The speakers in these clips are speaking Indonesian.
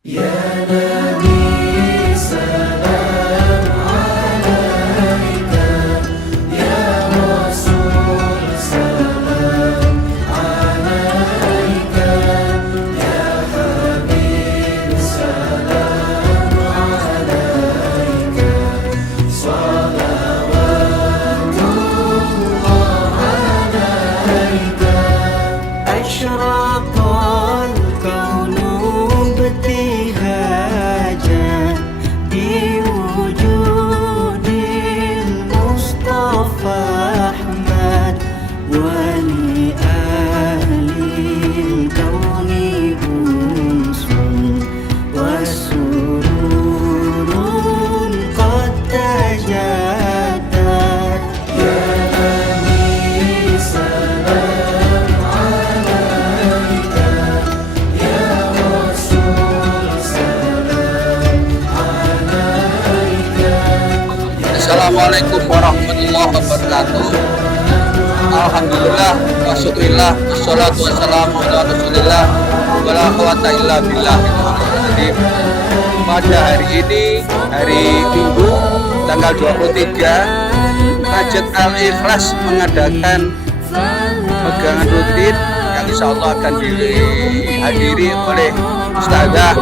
Ya Nabi salam alaika, Ya Rasul salam alaika, Ya Habib salam alaika, salawatullah alaika. Asyraqal kaunu ibtihaja biwujudil Mustafa Ahmad wali ahlil kauni unsun wasururun qad tajaddad. Ya Nabi salam alaika, Ya Rasul salam alaika. Assalamualaikum warahmatullahi wabarakatuh. Alhamdulillah, wasyukurillah, wassalatu wassalamu ala rasulillah, wala quwata illa billah. Pada hari ini, hari Minggu, tanggal 23, Masjid Al-Ikhlas mengadakan pegangan rutin yang insya Allah akan dihadiri oleh Ustazah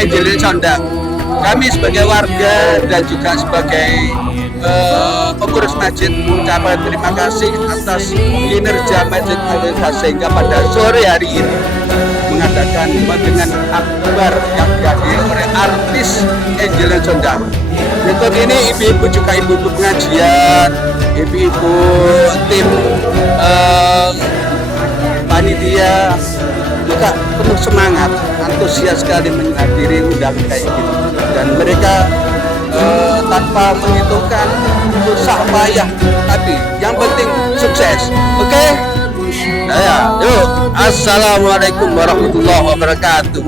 Angelina Sondang. Kami sebagai warga dan juga sebagai pengurus masjid mengucapkan terima kasih atas kinerja Masjid Al-Ikhlas sehingga pada sore hari ini mengadakan dengan akbar yang dihadiri oleh artis Angelina Sondang. Untuk ini ibu-ibu juga ibu-ibu pengajian, ibu-ibu tim panitia juga penuh semangat, antusias sekali menghadiri undangan kayak gitu, dan mereka tanpa menghitungkan susah payah, tapi yang penting sukses. Oke? Nah, ya, yuk. Assalamualaikum warahmatullahi wabarakatuh.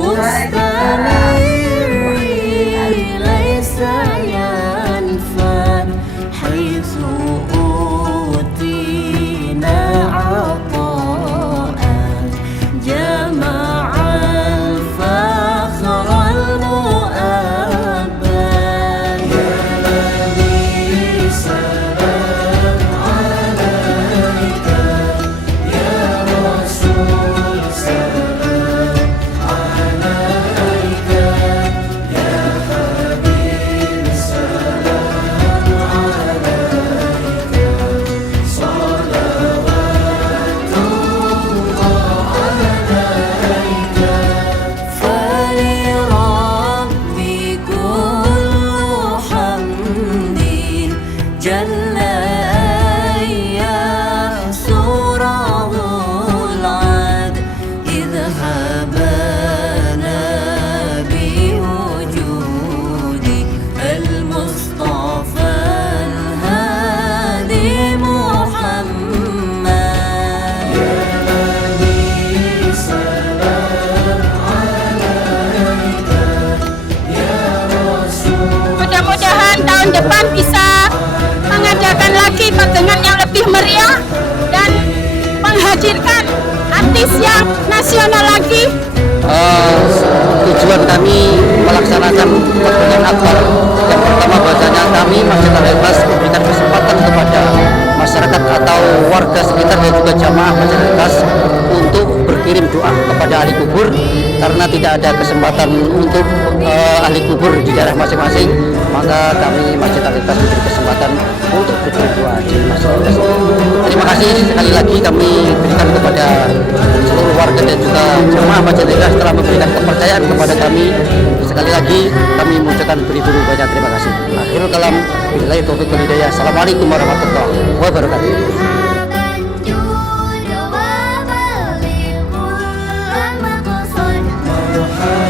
Mudah-mudahan tahun depan bisa mengadakan lagi pegangan yang lebih meriah dan menghadirkan artis yang nasional lagi. Tujuan kami melaksanakan pegangan akbar yang pertama bahasanya kami Masjid Al-Ikhlas memberikan kesempatan kepada masyarakat atau warga sekitar dan juga jamaah Masjid Al-Ikhlas untuk berkirim doa kepada ahli kubur, karena tidak ada kesempatan untuk ahli kubur di daerah masing-masing, maka kami Masjid Al-Ikhlas diberi kesempatan untuk berkirim doa di Masjid Al-Ikhlas. Terima kasih sekali lagi kami berikan kepada seluruh warga dan juga jemaah Masjid Al-Ikhlas telah memberikan kepercayaan kepada kami. Sekali lagi kami mengucapkan beribu-ribu banyak terima kasih. Akhirul kalam, billahi taufiq wal hidayah. Assalamualaikum warahmatullahi wabarakatuh. مرحبا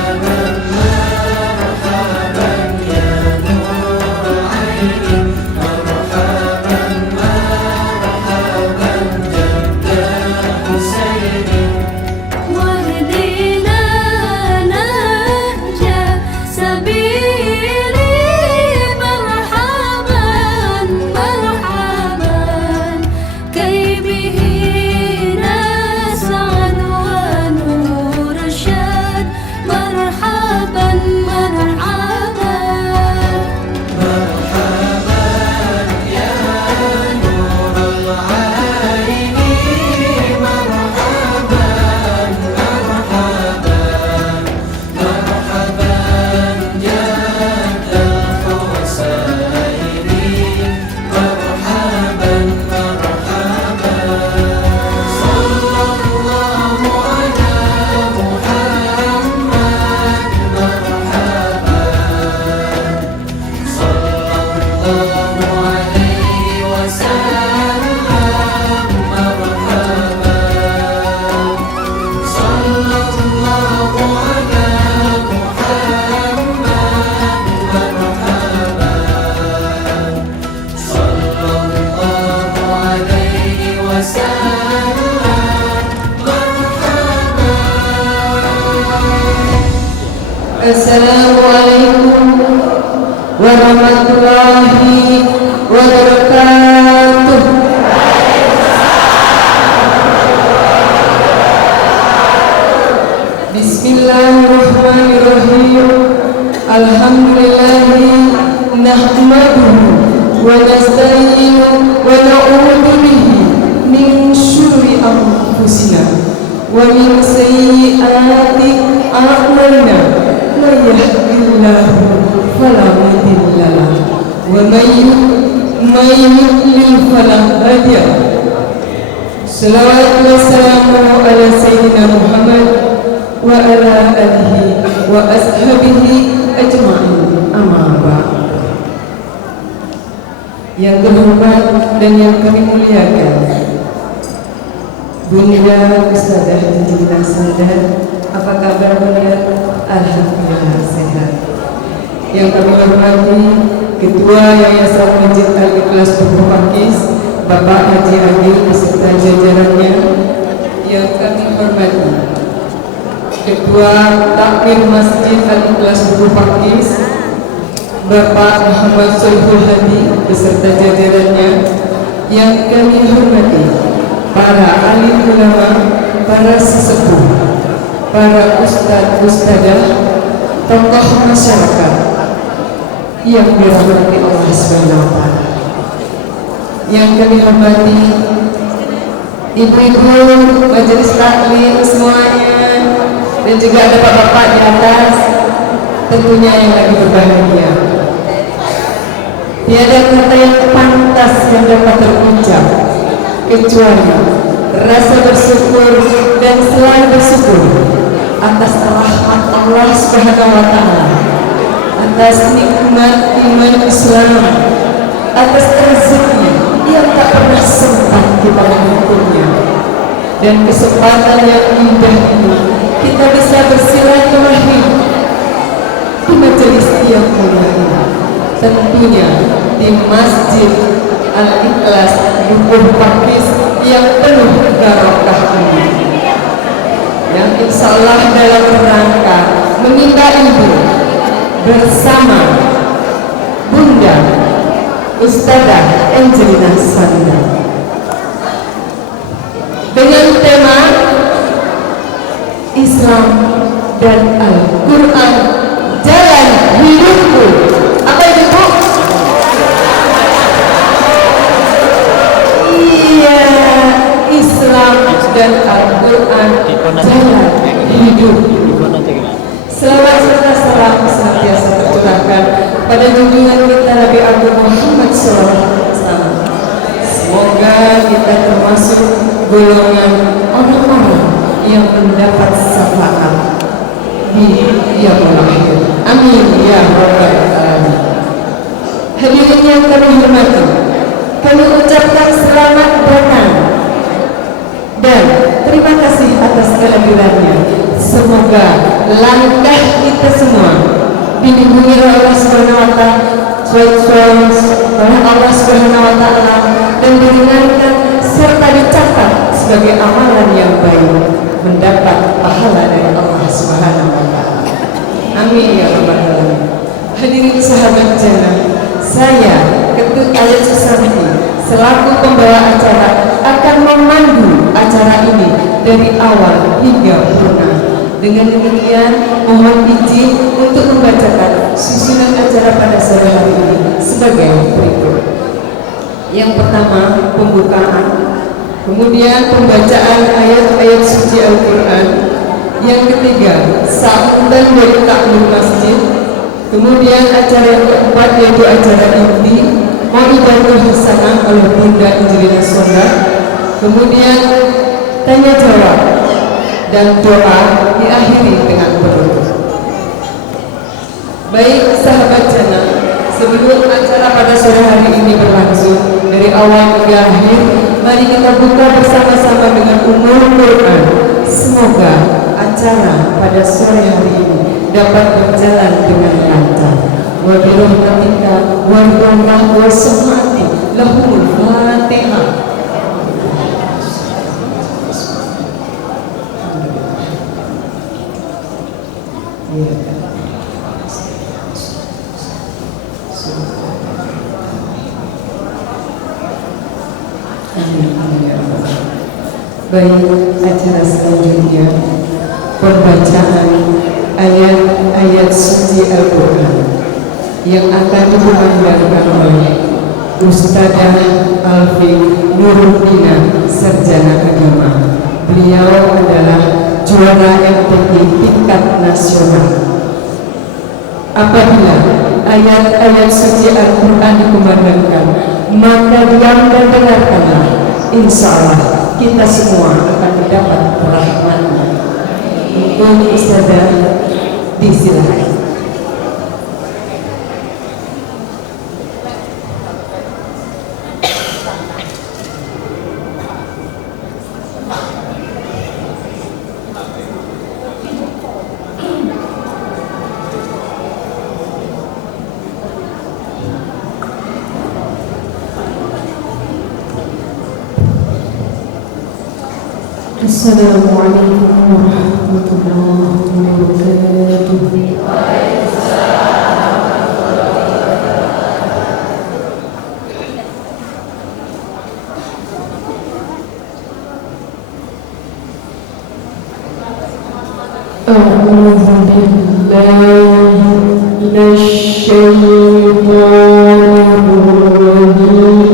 Assalamualaikum warahmatullahi wabarakatuh. Bismillahirrahmanirrahim. Alhamdulillahi nahmaduhu wa nasta'inuhu wa na'udzu bihi min syururi anfusina wa min sayyiati a'malina. Man yahdihillahu fala mudilla lahu wa man yudlil fala hadiya lahu. Salawatu wassalamu ala sayyidina Muhammad wa ala alihi wa ashabihi ajma'in, amma ba'd. Yang terhormat dan yang kami muliakan Bunda Ustazah Jinjina Sadar, apa kabar Bunda? Alhamdulillah sehat. Yang kami hormati Ketua Yayasan Masjid Al-Ikhlas Bubur Pakis, Bapak Haji Agil beserta jajarannya. Yang kami hormati Ketua Takmir Masjid Al-Ikhlas Bubur Pakis, Bapak Muhammad Sohibul Hadi beserta jajarannya. Yang kami hormati para alim ulama, para sesepuh, para ustadz ustadzah, tokoh masyarakat yang dirahmati Allah Subhanahu wa taala. Yang kami hormati ibu-ibu majelis taklim semuanya, dan juga ada bapak-bapak di atas, tentunya yang lagi berbahagia. Tiada kata yang pantas yang dapat terucap kecuali rasa bersyukur dan selalu bersyukur atas rahmat Allah Subhanahu wa taala, atas nikmat iman Islam, atas rezeki yang tak pernah sempat kita mengukurnya, dan kesempatan yang indah ini kita bisa bersilaturahim di majelis yang mulia ini, tentunya di Masjid Al-Ikhlas Bubur Pakis yang penuh barokah ini, yang insya Allah dalam rangka meminta ibu bersama Bunda Ustazah Angelina Sanda dengan tema Islam dan Al-Quran Jalan Hidupku. Apa itu Bu? Iya, Islam dan Al-Quran Jalan Hidup. Selawat serta salam senantiasa tercurahkan pada junjungan kita Nabi Agung Muhammad SAW. Semoga kita termasuk golongan orang-orang yang mendapat syafaat di yaumul akhir. Amin ya rabbal alamin. Hadirin yang kami hormati, kami ucapkan selamat datang dan terima kasih atas kehadirannya. Semoga langkah kita semua dilindungi oleh Allah Subhanahu wa taala, oleh Allah Subhanahu wa taala, dan diringankan serta dicatat sebagai amalan yang baik, mendapat pahala dari Allah Subhanahu wa taala. Amin ya rabbal alamin. Hadirin sahabat jannah, saya Ketut Ayat Susanti selaku pembawa acara akan memandu acara ini dari awal hingga purna. Dengan demikian mohon izin untuk membacakan susunan acara pada sore hari ini sebagai berikut. Yang pertama, pembukaan, kemudian pembacaan ayat-ayat suci Al-Quran. Yang ketiga, sambutan dari takmir masjid. Kemudian acara yang keempat yaitu acara inti Mau'idatul Hasanah oleh Bunda Angelina Sanda. Kemudian tanya jawab dan doa diakhiri dengan penutup. Baik sahabat jannah, sebelum acara pada sore hari ini berlangsung dari awal hingga akhir, mari kita buka bersama-sama dengan umur Quran. Semoga acara pada sore hari ini dapat berjalan dengan lancar. Wa bi rahmatika wa rahmah wa sumati lahul Fatihah. Baik, acara selanjutnya pembacaan ayat-ayat suci Al-Quran yang akan dikumandangkan oleh Ustadzah Alfi Nuruddina, sarjana agama. Beliau adalah juara MTQ tingkat nasional. Apabila ayat-ayat suci Al-Quran dikumandangkan, maka diam dan dengarkanlah. Insya Allah kita semua akan mendapat rahmatnya. Untuk Ustadzah disilakan. Assalamualaikum warahmatullahi wabarakatuh. أعوذ بالله من الشيطان الرجيم.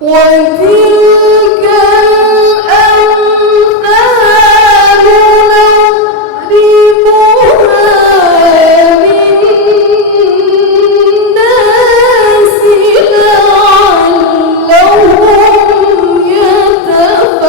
وتلك الأمثال نضربها للناس لعلهم يتفكرون.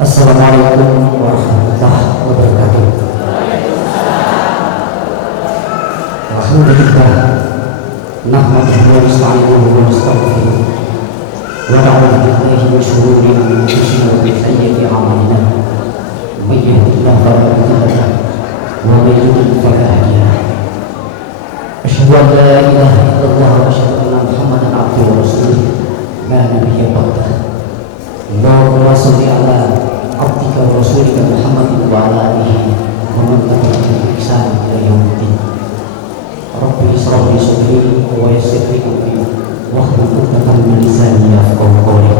Assalamualaikum warahmatullahi wabarakatuh. Alhamdulillah, nahmaduhu wa nasta'inuhu wa nastaghfiruh wa na'udzu billahi min shururi anfusina wa min sayyiati a'malina. May yahdihillahu fala mudilla lahu wa may yudlil fala hadiya lahu. Asyhadu an la ilaha illallah wa asyhadu anna Muhammadan abduhu wa rasuluh la nabiyya ba'dahu. Allahumma sholli ala abdika wa rasulika Muhammadin wa ala alihi wa man tabi'ahum bi ihsan ila yaumiddin. Rabbi ishrah li sadri wa yassir li amri wahlul 'uqdatam min lisani yafqahu qawli.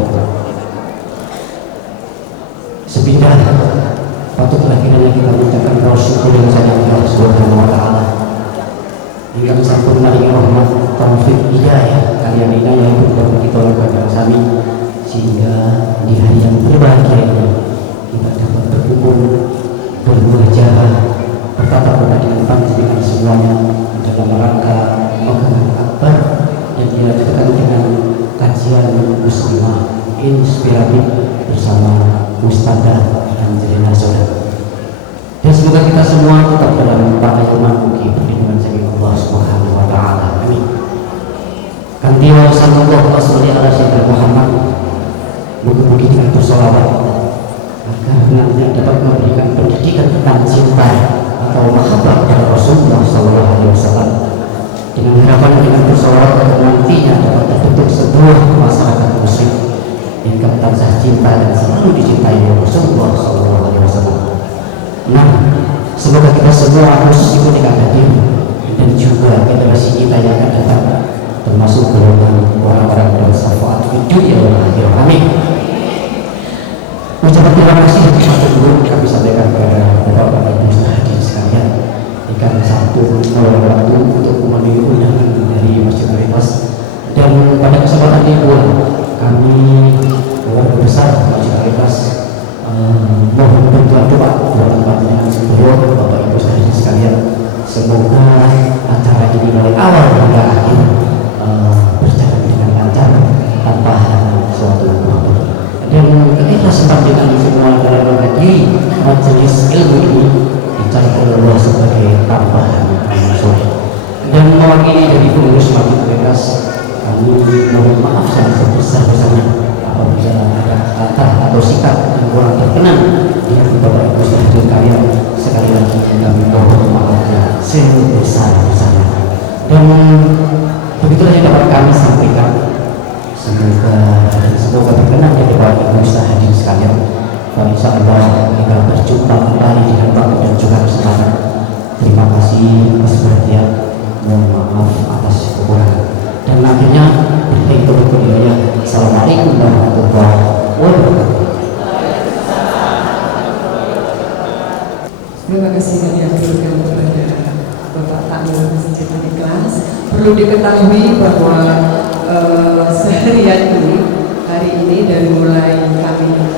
Sepindah patutlah kiranya kita mengucapkan syukur yang sangat Allah Subhanahu wa taala. Ingkang sampun maringi rahmat taufik hidayah kalian hidayah untuk kita kepada sami, sehingga di hari yang berbahagia ini kita dapat berkumpul, bermuhajirah, bertatap muka dengan panjenengan semuanya dalam rangka Maulid Akbar yang dilakukan dengan kajian muslimah inspiratif bersama Mustadah Angelina Soda. Dan semoga kita semua tetap dalam pakai mugi perlindungan dari Allah Subhanahu wa taala. Amin. Kanthi sallallahu alaihi ala sayyidina Muhammad, mugi-mugi dengan bersolawat agar nantinya dapat memberikan pendidikan tentang cinta atau mahabbah kepada Rasulullah SAW, dengan harapan dengan bersolawat agar nantinya dapat terbentuk sebuah masyarakat muslim yang tansah cinta dan selalu dicintai Rasulullah SAW. Nah, semoga kita semua meskipun tidak hadir dan juga generasi kita yang akan datang termasuk golongan orang-orang dan syafaat hidup yang berakhir. Amin. Ucapan terima kasih yang dulu kami sampaikan kepada Bapak Ibu hadirin sekalian. Ikan satu meluangkan waktu untuk memenuhi undangan dari Masjid Al-Ikhlas, dan pada kesempatan ini kami keluarga besar Masjid Al-Ikhlas mohon majelis ilmu ini dicarikan Allah sebagai tambahan unsur. Dan mewakili dari pengurus mayoritas, kami mohon maaf sangat sebesar-besarnya apabila ada kata atau sikap yang kurang berkenan di hati Bapak Ibu saudara kalian. Sekali lagi kami mohon maafnya sebesar-besarnya. Dan begitulah yang dapat kami sampaikan. Semoga berkenan dari Bapak Ibu hadirin sekalian. Insya Allah kita berjumpa kembali di waktu dan juga kesempatan. Terima kasih atas perhatian. Mohon maaf atas kekurangan. Dan akhirnya Assalamualaikum warahmatullahi wabarakatuh. Terima kasih kami aturkan kepada Bapak Takmir Masjid Ikhlas. Perlu diketahui bahwa seharian ini, hari ini dari mulai kami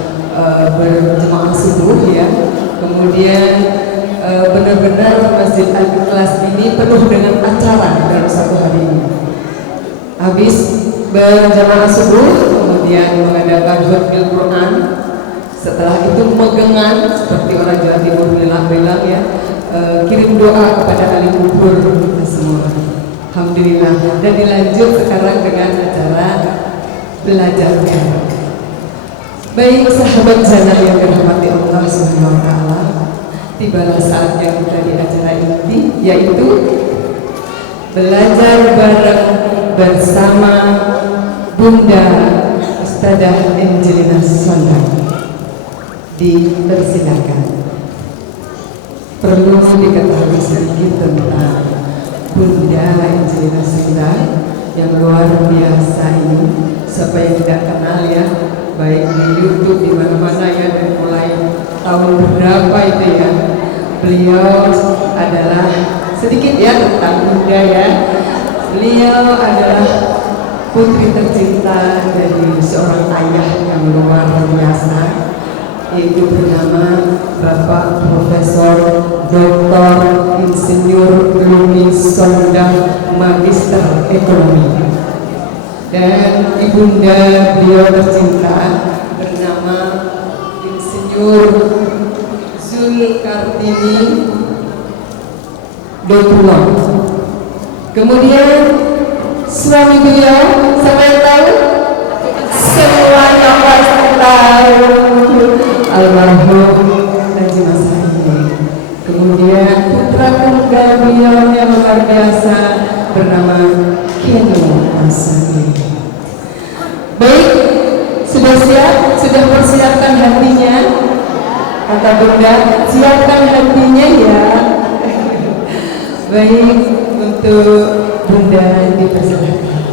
berjemaah subuh ya, kemudian benar-benar Masjid Al-Ikhlas ini penuh dengan acara dalam satu hari ini. Habis berjamaah subuh, kemudian mengadakan khutbah Quran. Setelah itu megengan seperti orang Jawa Timur bilang ya, kirim doa kepada ahli kubur kita semua. Alhamdulillah. Dan dilanjut sekarang dengan acara belajar. Baik sahabat jannah yang dirahmati Allah Subhanahu wa taala, tibalah saatnya kita di acara ini, yaitu belajar bareng bersama Bunda Ustadzah Angelina Sondang. Dipersilakan. Perlu diketahui sedikit tentang Bunda Angelina Sondang yang luar biasa ini. Siapa yang tidak kenal ya, baik di YouTube di mana-mana ya, dan mulai tahun berapa itu ya, beliau adalah sedikit ya tentang Bunda ya. Beliau adalah putri tercinta dari seorang ayah yang luar biasa, yaitu bernama Bapak Profesor Dr. Insinyur Luni Sondang, Magister Ekonomi. Dan ibunda beliau tercinta bernama Insinyur Zulkartini Dotulong. Kemudian suami beliau, siapa yang tahu? Semuanya pasti tahu, almarhum Haji Mas Haji. Kemudian putra tunggal beliau yang luar biasa bernama Keno Asani. Baik, sudah siap? Sudah persiapkan hatinya? Kata Bunda, siapkan hatinya ya. Baik, untuk Bunda dipersilakan.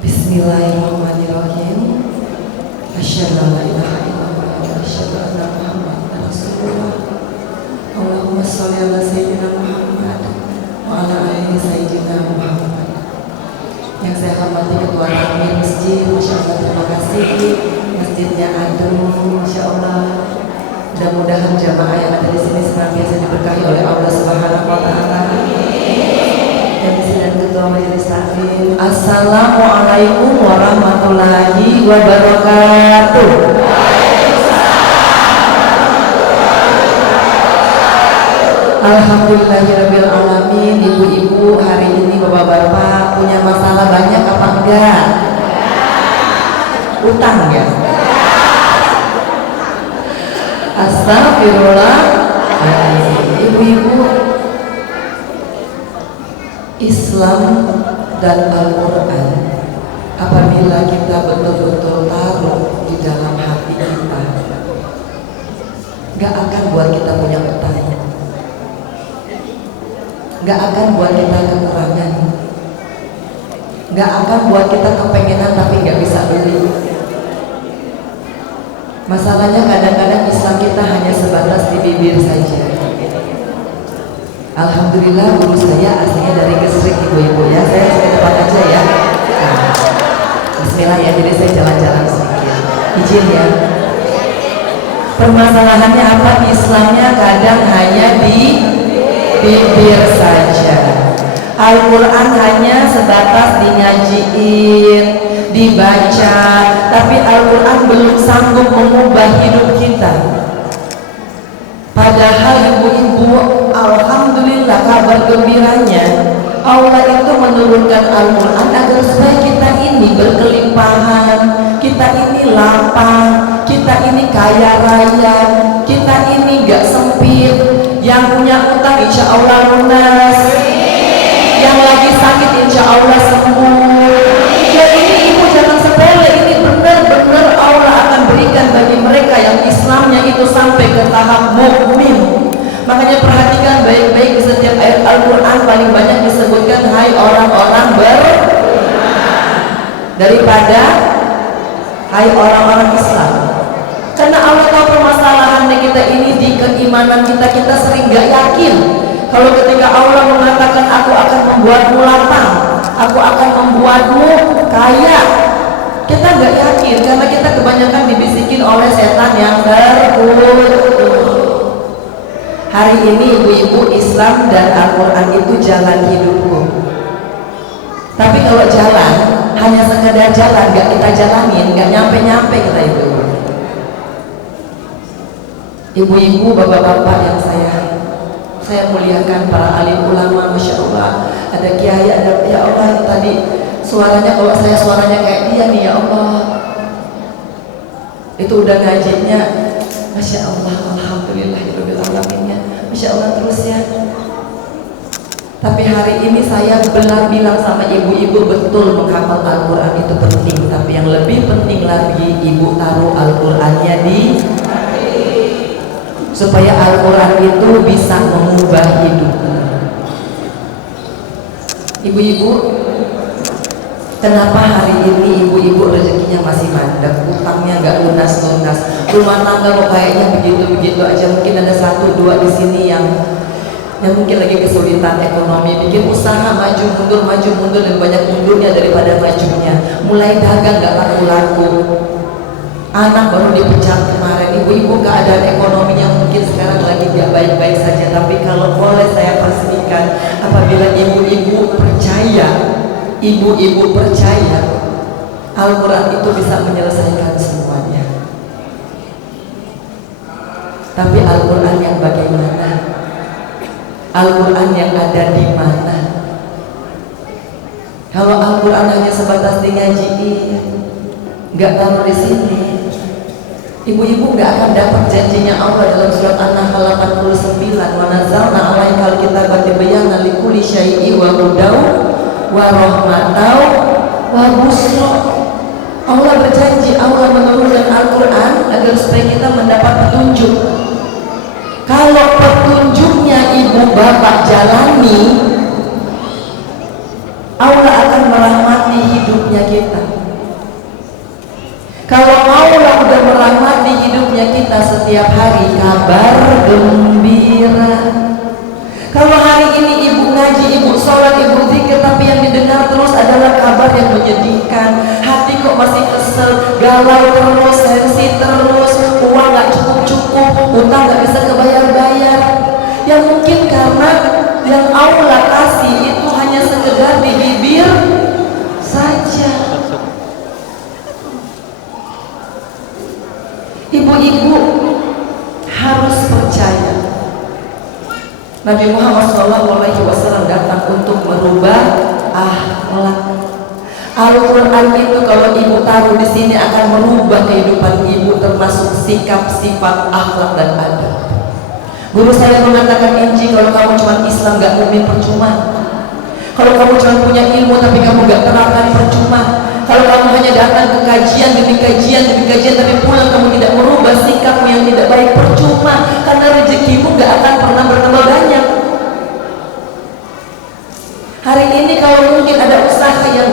Bismillahirrahmanirrahim. Asyhadu an la ilaha illallah wa asyhadu anna Muhammadan Rasulullah. Allahumma shalli ala sayyidina Muhammad wa ala alihi sayyidina Muhammad. Yang saya hormati Ketua Takmir Masjid, Masya Allah, terima kasih. Masjidnya adem, Masya Allah. Mudah-mudahan jamaah yang ada di sini senantiasa diberkahi oleh Allah Subhanahu wa taala. Dan di sini Ketua Majelis Taklim. Assalamualaikum warahmatullahi wabarakatuh. Alhamdulillahirabbil alamin. Ibu-ibu, hari ini bapak-bapak punya masalah banyak apa enggak? Utang ya? Astagfirullah. Ibu-ibu, Islam dan Al-Quran apabila kita betul-betul taruh di dalam hati kita, gak akan buat kita punya utang, gak akan buat kita kekurangan, gak akan buat kita kepengenan tapi gak bisa beli. Masalahnya kadang-kadang Islam kita hanya sebatas di bibir saja. Alhamdulillah guru saya aslinya dari Gresik, ibu-ibu ya. Saya ke depan aja ya. Nah, bismillah ya, jadi saya jalan-jalan sedikit. Izin ya. Permasalahannya apa? Islamnya kadang hanya di bibir saja. Al-Quran hanya sebatas dinyajiin, dibaca, tapi Al-Quran belum sanggup mengubah hidup kita. Padahal ibu-ibu, alhamdulillah kabar gembiranya, Allah itu menurunkan Al-Quran agar supaya kita ini berkelimpahan, kita ini lapang, kita ini kaya raya, kita ini gak sempit. Yang punya utang insya Allah lunas, yang lagi sakit insya Allah sembuh. Ya ini ibu jangan sepele, ini benar-benar Allah akan berikan bagi mereka yang Islamnya itu sampai ke tahap mukmin. Makanya perhatikan baik-baik di setiap ayat Al-Quran paling banyak disebutkan hai orang-orang daripada hai orang-orang Islam. Karena Allah tahu permasalahannya kita ini di keimanan kita, kita sering gak yakin. Kalau ketika Allah mengatakan aku akan membuatmu lapang, aku akan membuatmu kaya, kita gak yakin karena kita kebanyakan dibisikin oleh setan yang terkutuk. Hari ini ibu-ibu, Islam dan Al-Quran itu jalan hidupku. Tapi kalau jalan hanya sekedar jalan, gak kita jalanin, gak nyampe-nyampe kita itu. Ibu-ibu, bapak-bapak yang saya muliakan, para alim ulama, masya Allah, ada kiai, ada ya Allah tadi suaranya, kalau saya suaranya kayak dia nih ya Allah, itu udah ngajinya, masya Allah, alhamdulillahirabbil alamin, masya Allah terus ya. Tapi hari ini saya benar bilang sama ibu-ibu, betul menghafal Al-Quran itu penting, tapi yang lebih penting lagi ibu taruh Al-Qurannya di supaya Al-Quran itu bisa mengubah hidup. Ibu-ibu, kenapa hari ini ibu-ibu rezekinya masih mandek, utangnya nggak lunas-lunas, rumah tangga kok kayaknya begitu-begitu aja. Mungkin ada satu dua di sini yang mungkin lagi kesulitan ekonomi, bikin usaha maju mundur dan banyak mundurnya daripada majunya. Mulai dagang nggak laku-laku, anak baru dipecat kemarin. Ibu-ibu keadaan ekonominya mungkin sekarang lagi gak baik-baik saja, tapi kalau boleh saya pastikan, apabila ibu-ibu percaya Al-Quran itu bisa menyelesaikan semuanya. Tapi Al-Quran yang bagaimana? Al-Quran yang ada di mana? Kalau Al-Quran hanya sebatas di ngaji, nggak taruh di sini, ibu-ibu nggak akan dapat janjinya Allah dalam surat An-Nahl 89, wa nazzalna 'alaikal kitaba tibyanan likulli syai'in wa hudaw wa rahmataw wa busra. Allah berjanji, Allah menurunkan Al-Quran agar supaya kita mendapat petunjuk. Kalau petunjuknya ibu bapak jalani, Allah akan merahmati hidupnya kita. Kalau Allah udah merahmati hidupnya kita setiap hari, kabar gembira. Kalau hari ini ibu ngaji, ibu sholat, ibu zikir, tapi yang didengar terus adalah kabar yang menyedihkan, hati kok masih kesel, galau terus, sensi terus, uang gak cukup-cukup, utang gak bisa kebayar-bayar. Yang mungkin karena yang Allah kasih itu hanya sekedar di bibir saja. Ibu-ibu harus percaya Nabi Muhammad SAW datang untuk merubah akhlak. Al-Quran itu kalau ibu taruh di sini akan merubah kehidupan ibu, termasuk sikap, sifat, akhlak dan adab. Guru saya mengatakan, Inji, kalau kamu cuma Islam gak mukmin percuma. Kalau kamu cuma punya ilmu tapi kamu gak terapkan percuma. Kalau kamu hanya datang ke kajian demi kajian tapi pulang kamu tidak merubah sikapmu yang tidak baik, percuma, karena rezekimu gak akan pernah bertambah banyak. Hari ini kalau mungkin ada usaha yang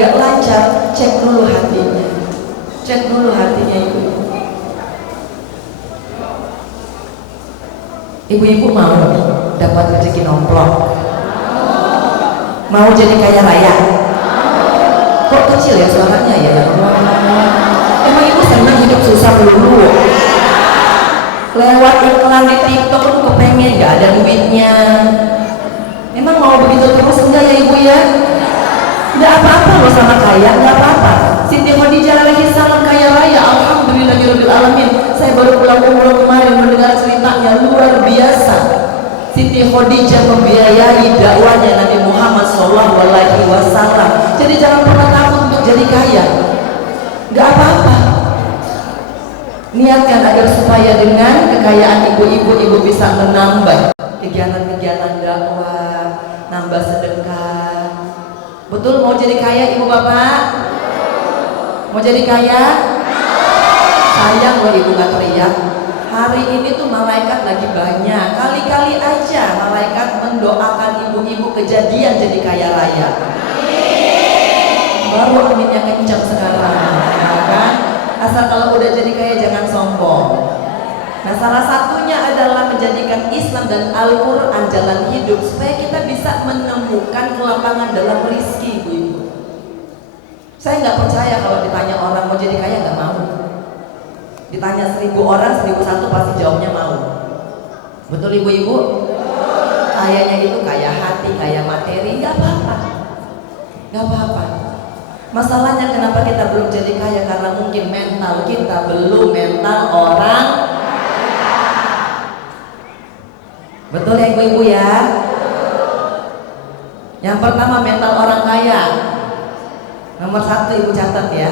gak lancar, cek dulu hatinya ibu. Ibu-ibu mau dapat rezeki nomplok? Mau jadi kaya raya? Kok kecil ya suaranya ya? Emang ibu senang hidup susah dulu? Lewat iklan di TikTok tuh kepengen gak ada duitnya. Emang mau begitu terus enggak ya ibu ya? Enggak apa-apa loh sama kaya, enggak apa-apa. membiayai dakwahnya Nabi Muhammad SAW. Jadi jangan pernah takut untuk jadi kaya, nggak apa-apa. Niatkan agar supaya dengan kekayaan ibu-ibu, ibu bisa menambah kegiatan-kegiatan dakwah, nambah sedekah. Betul, mau jadi kaya ibu bapak? Mau jadi kaya? Sayang loh ibu nggak teriak. Hari ini tuh malaikat lagi banyak. Kali-kali aja malaikat mendoakan ibu-ibu kejadian jadi kaya raya. Baru aminnya kencang sekarang, ya kan? Asal kalau udah jadi kaya jangan sombong. Nah, salah satunya adalah menjadikan Islam dan Al-Quran jalan hidup supaya kita bisa menemukan kelapangan dalam rizki, ibu-ibu. Saya nggak percaya kalau ditanya orang mau jadi kaya nggak mau. Ditanya 1000 orang, 1001 pasti jawabnya mau. Betul ibu-ibu? Kayanya itu kaya hati, kaya materi, nggak apa-apa, nggak apa-apa. Masalahnya kenapa kita belum jadi kaya? Karena mungkin mental kita belum mental orang. Betul ya ibu-ibu ya? Yang pertama mental orang kaya. Nomor 1 ibu catat ya,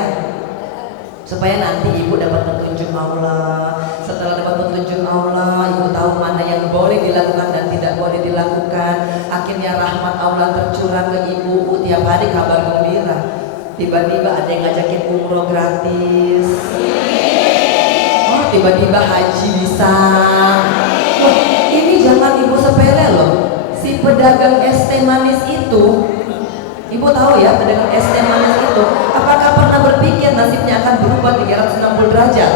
supaya nanti ibu dapat petunjuk Allah. Setelah dapat petunjuk Allah, ibu tahu mana yang boleh dilakukan dan tidak boleh dilakukan. Akhirnya rahmat Allah tercurah ke ibu. Tiap hari kabar gembira. Tiba-tiba ada yang ngajakin umroh gratis. Oh, tiba-tiba haji bisa. Wah, ini jangan ibu sepele loh. Si pedagang es teh manis itu, ibu tahu ya, pedagang es teh manis itu, apakah pernah berpikir nasibnya akan berubah 360 derajat?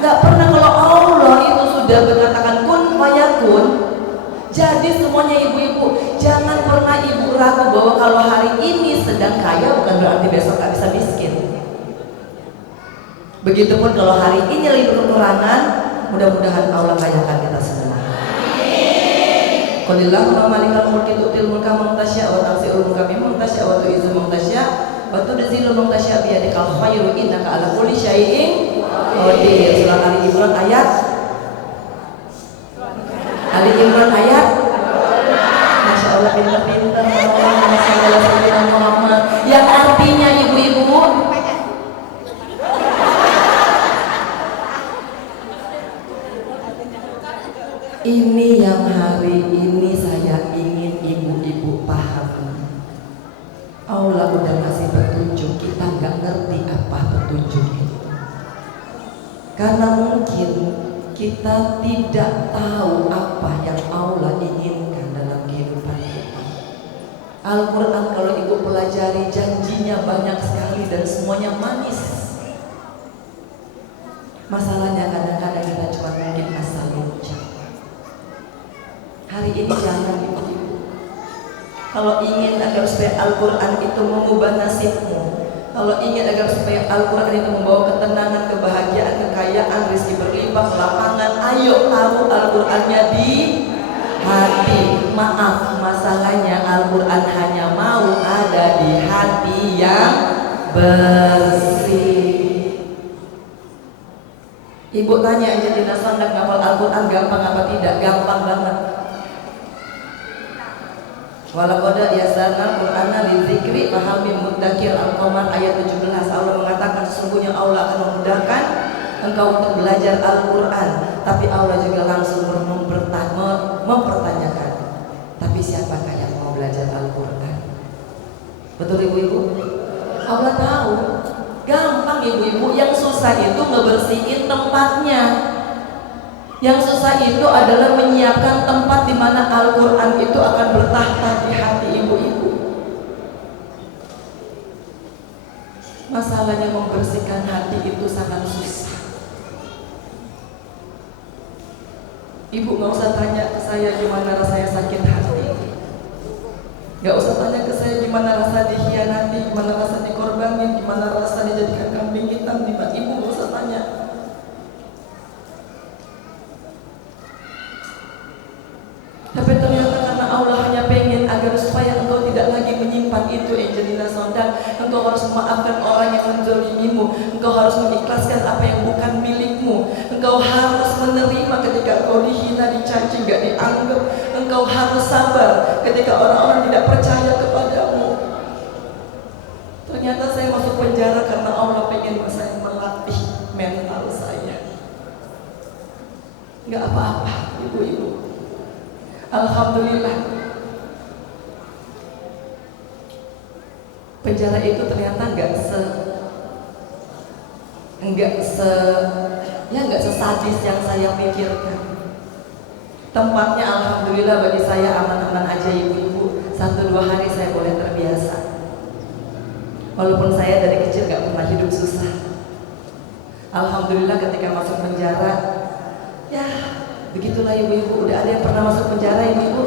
Nggak pernah. Kalau Allah itu sudah mengatakan kun fayakun, jadi semuanya ibu-ibu, jangan pernah ibu ragu bahwa kalau hari ini sedang kaya bukan berarti besok nggak bisa miskin. Begitupun kalau hari ini lagi kekurangan, mudah-mudahan Allah kayakan kita semua. Qulillahumma malikal mulki tu'til mulka man tasya' wa tanzi'ul mulka mimman tasya' wa tu'izzu man tasya' wa tudhillu man tasya' bi yadikal khairu innaka 'ala kulli syai'in qadir. Surah Ali Imran ayat Masya Allah, pinter-pinter. Yang artinya ibu-ibu, ini yang hari ini saya ingin ibu-ibu pahami. Allah udah ngasih petunjuk, kita nggak ngerti apa petunjuk itu. Karena mungkin kita tidak tahu apa yang Allah inginkan dalam kehidupan kita. Al-Quran kalau ibu pelajari, janjinya banyak sekali dan semuanya manis. Masalahnya kadang-kadang kita cuma mungkin asal ucap. Hari ini jangan ibu-ibu, kalau ingin agar supaya Al-Quran itu mengubah nasibmu, kalau ingin agar supaya Al-Quran itu membawa ketenangan, kebahagiaan, kekayaan, rezeki berlimpah, lapangan, ayo taruh Al-Qurannya di hati. Maaf, masalahnya Al-Quran hanya mau ada di hati yang bersih. Ibu tanya Angelina Sondak ngapal Al-Quran gampang apa tidak? Gampang banget. Walaqad yasarna Qur'ana lidzikri fahal min mudzakir. Al-Qamar ayat 17. Allah mengatakan sesungguhnya Allah akan memudahkan engkau untuk belajar Al-Quran, tapi Allah juga langsung mempertanyakan, tapi siapakah yang mau belajar Al-Quran? Betul ibu-ibu? Allah tahu. Gampang ibu-ibu, yang susah itu ngebersihin tempatnya. Yang susah itu adalah menyiapkan tempat di mana Al-Quran itu akan bertahta di hati ibu-ibu. Masalahnya membersihkan hati itu sangat susah. Ibu nggak usah tanya ke saya gimana rasanya sakit hati. Nggak usah tanya ke saya gimana rasa dikhianati, gimana rasa dikorbanin, gimana rasa dijadikan kambing hitam. Ibu nggak usah tanya. Tapi ternyata karena Allah hanya pengen agar supaya engkau tidak lagi menyimpan itu, Angelina Sondak, engkau harus memaafkan orang yang menzalimimu, engkau harus mengikhlaskan apa yang bukan milikmu, Engkau harus menerima ketika engkau dihina, dicaci, gak dianggap. Engkau harus sabar ketika orang-orang tidak percaya kepadamu. Ternyata saya masuk penjara karena Allah pengen saya melatih mental saya. Gak apa-apa, ibu-ibu. Alhamdulillah. Penjara itu ternyata nggak sesadis yang saya pikirkan. Tempatnya alhamdulillah bagi saya aman-aman aja ibu-ibu. 1-2 hari saya boleh terbiasa. Walaupun saya dari kecil nggak pernah hidup susah. Alhamdulillah ketika masuk penjara, ya begitulah ibu-ibu. Udah ada yang pernah masuk penjara ibu-ibu?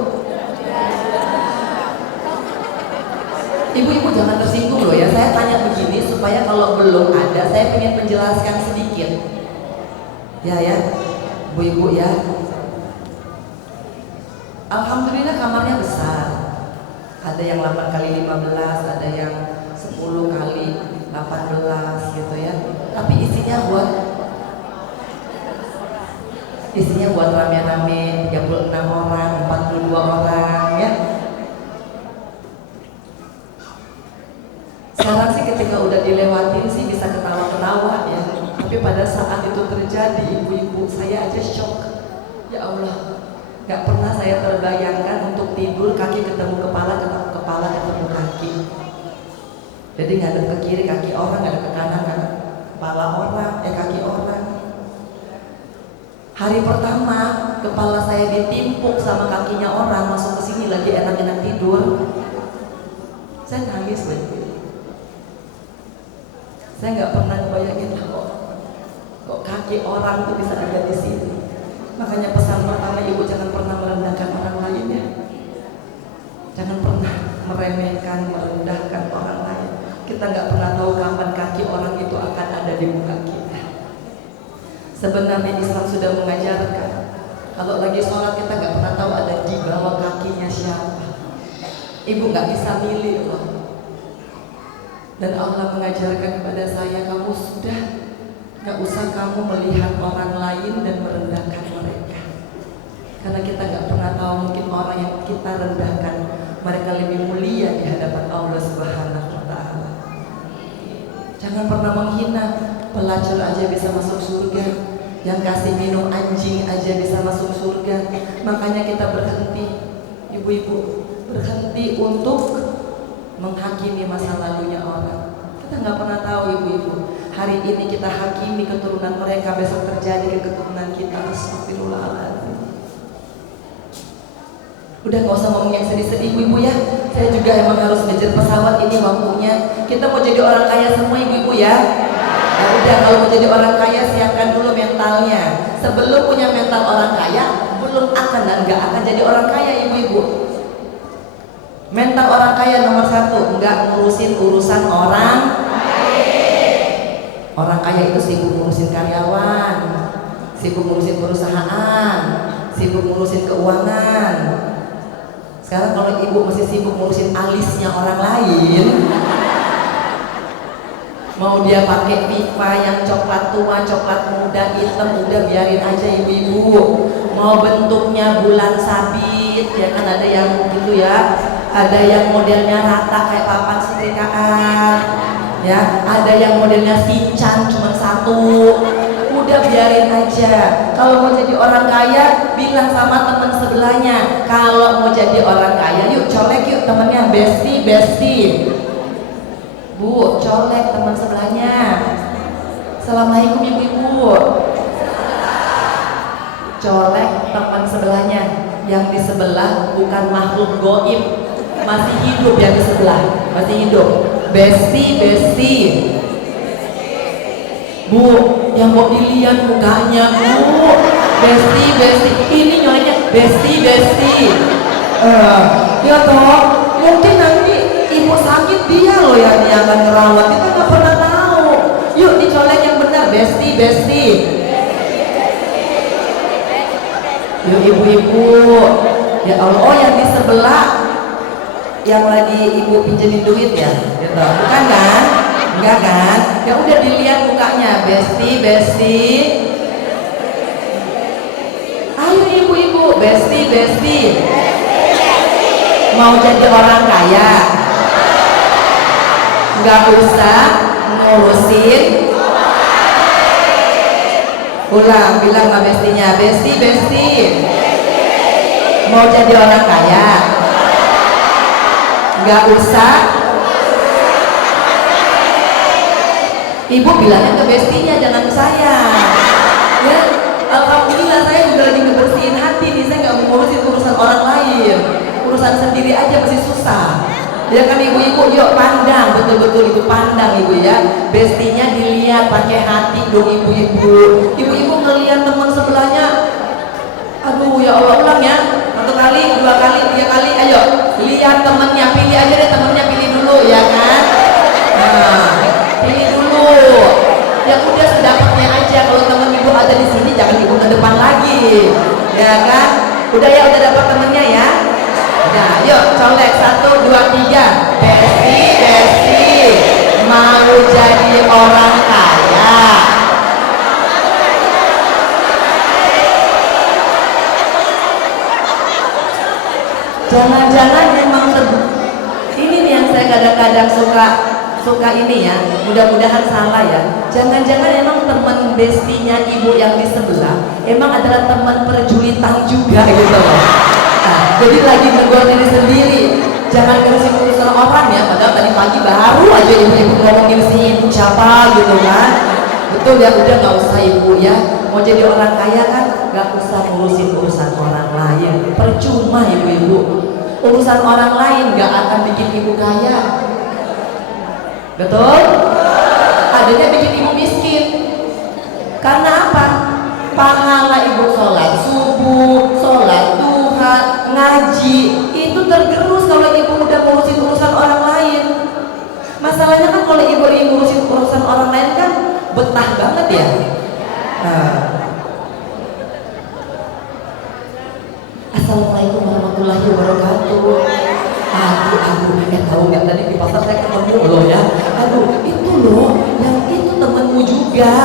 Ibu-ibu jangan tersinggung loh ya. Saya tanya begini supaya kalau belum ada, saya ingin menjelaskan sedikit. Ya, ibu-ibu ya. Alhamdulillah kamarnya besar. Ada yang 8 kali 15, ada yang 10 kali 18 gitu ya. Tapi isinya buat rame-rame 36 orang, 42 orang ya. Sekarang sih ketika udah dilewatin sih bisa ketawa-ketawa ya. Tapi pada saat itu terjadi ibu-ibu, saya aja shock. Ya Allah, gak pernah saya terbayangkan untuk tidur kaki ketemu kepala, ketemu kaki. Jadi ngadep ke kiri kaki orang, ngadep ke kanan kepala orang, kaki orang. Hari pertama kepala saya ditimpuk sama kakinya orang, masuk ke sini lagi enak-enak tidur. Saya nangis loh. Saya nggak pernah ngebayangin kok kaki orang tuh bisa ada di sini. Makanya pesan pertama ibu, jangan pernah merendahkan orang lain ya. Jangan pernah meremehkan, merendahkan orang lain. Kita nggak pernah tahu kapan kaki orang itu akan ada di muka kita. Sebenarnya Islam sudah mengajarkan kalau lagi sholat kita nggak pernah tahu ada di bawah kakinya siapa. Ibu nggak bisa milih loh. Dan Allah mengajarkan kepada saya, kamu sudah gak usah kamu melihat orang lain dan merendahkan mereka. Karena kita gak pernah tahu, mungkin orang yang kita rendahkan mereka lebih mulia di hadapan Allah Subhanahu wa Ta'ala. Jangan pernah menghina. Pelacur aja bisa masuk surga, yang kasih minum anjing aja bisa masuk surga. Makanya kita berhenti, ibu-ibu, berhenti untuk menghakimi masa lalunya orang. Kita nggak pernah tahu ibu-ibu. Hari ini kita hakimi keturunan mereka, besok terjadi ke keturunan kita. Astagfirullahaladzim. Udah nggak usah ngomong yang sedih-sedih ibu-ibu ya. Saya juga emang harus ngejar pesawat, ini waktunya. Kita mau jadi orang kaya semua ibu-ibu ya. Ya udah, kalau mau jadi orang kaya siapkan dulu mentalnya. Sebelum punya mental orang kaya, belum akan dan nggak akan jadi orang kaya ibu-ibu. Mental orang kaya nomor 1, enggak ngurusin urusan orang lain. Orang kaya itu sibuk ngurusin karyawan, sibuk ngurusin perusahaan, sibuk ngurusin keuangan. Sekarang kalau ibu masih sibuk ngurusin alisnya orang lain, mau dia pakai pipa yang coklat tua, coklat muda, hitam, udah biarin aja ibu-ibu. Mau bentuknya bulan sabit, ya kan ada yang gitu ya. Ada yang modelnya rata kayak papan setrikaan, ya. Ada yang modelnya sinchan cuma 1. Udah biarin aja. Kalau mau jadi orang kaya, bilang sama teman sebelahnya. Kalau mau jadi orang kaya, yuk colek yuk temennya, bestie. Bu, colek teman sebelahnya. Assalamualaikum ibu-ibu. Colek teman sebelahnya. Yang di sebelah bukan makhluk goib, masih hidup yang di sebelah, masih hidup. Bestie. Bu, yang mau dilihat mukanya bu. Bestie. Ini nyoleknya bestie. Ya toh, mungkin nanti ibu sakit dia loh yang akan ngerawat. Kita nggak pernah tahu. Yuk dicolek yang benar, bestie. Yuk ibu-ibu. Ya Allah, oh yang di sebelah yang lagi ibu pinjemin duit ya, gitu. Bukan kan? Enggak kan? Ya udah dilihat mukanya, bestie. besti. Mau jadi orang kaya, nggak usah ngurusin. Ulang, bilang sama bestinya, besti. Mau jadi orang kaya, nggak usah. Ibu bilangnya ke bestinya, jangan ke saya. Ya, alhamdulillah saya juga lagi ngebersihin hati nih, saya nggak mau ngurusin urusan orang lain, urusan sendiri aja masih susah. Ya kan ibu-ibu, yuk pandang, betul-betul ibu pandang ibu ya. Bestinya dilihat pakai hati dong ibu-ibu. Ibu-ibu ngelihat teman sebelahnya, aduh ya Allah, ulang ya, 1 kali, 2 kali, 3 kali, ayo lihat temennya, pilih aja deh temennya, pilih dulu ya kan. Nah, pilih dulu. Ya udah sedapatnya aja. Kalau temen ibu ada di sini, jangan ibu ke depan lagi, ya kan. Udah ya, udah dapat temennya ya. Nah, yuk colek 1, 2, 3. Besti, mau jadi orang kaya. Jangan-jangan memang ini nih yang saya kadang-kadang suka ini ya, mudah-mudahan salah ya. Jangan-jangan emang teman bestinya ibu yang di sebelah emang adalah teman perjulitan juga gitu loh. Nah, jadi lagi negor diri sendiri, jangan ngurusin urusan orang ya. Padahal tadi pagi baru aja ibu-ibu ngomongin si ibu siapa gitu kan. Betul ya, udah nggak usah ibu ya. Mau jadi orang kaya kan nggak usah ngurusin urusan orang lain. Percuma ibu-ibu, urusan orang lain nggak akan bikin ibu kaya. Betul? Adanya bikin ibu miskin. Karena apa? Pahala ibu sholat subuh, sholat duha, ngaji itu tergerus kalau ibu udah ngurusin urusan orang lain. Masalahnya kan kalau ibu ngurusin urusan orang lain kan betah banget ya. Nah. Assalamualaikum warahmatullahi wabarakatuh. Aduh, tahu nggak tadi di pasar saya ketemu loh ya. Aduh, itu loh, yang itu temenmu juga.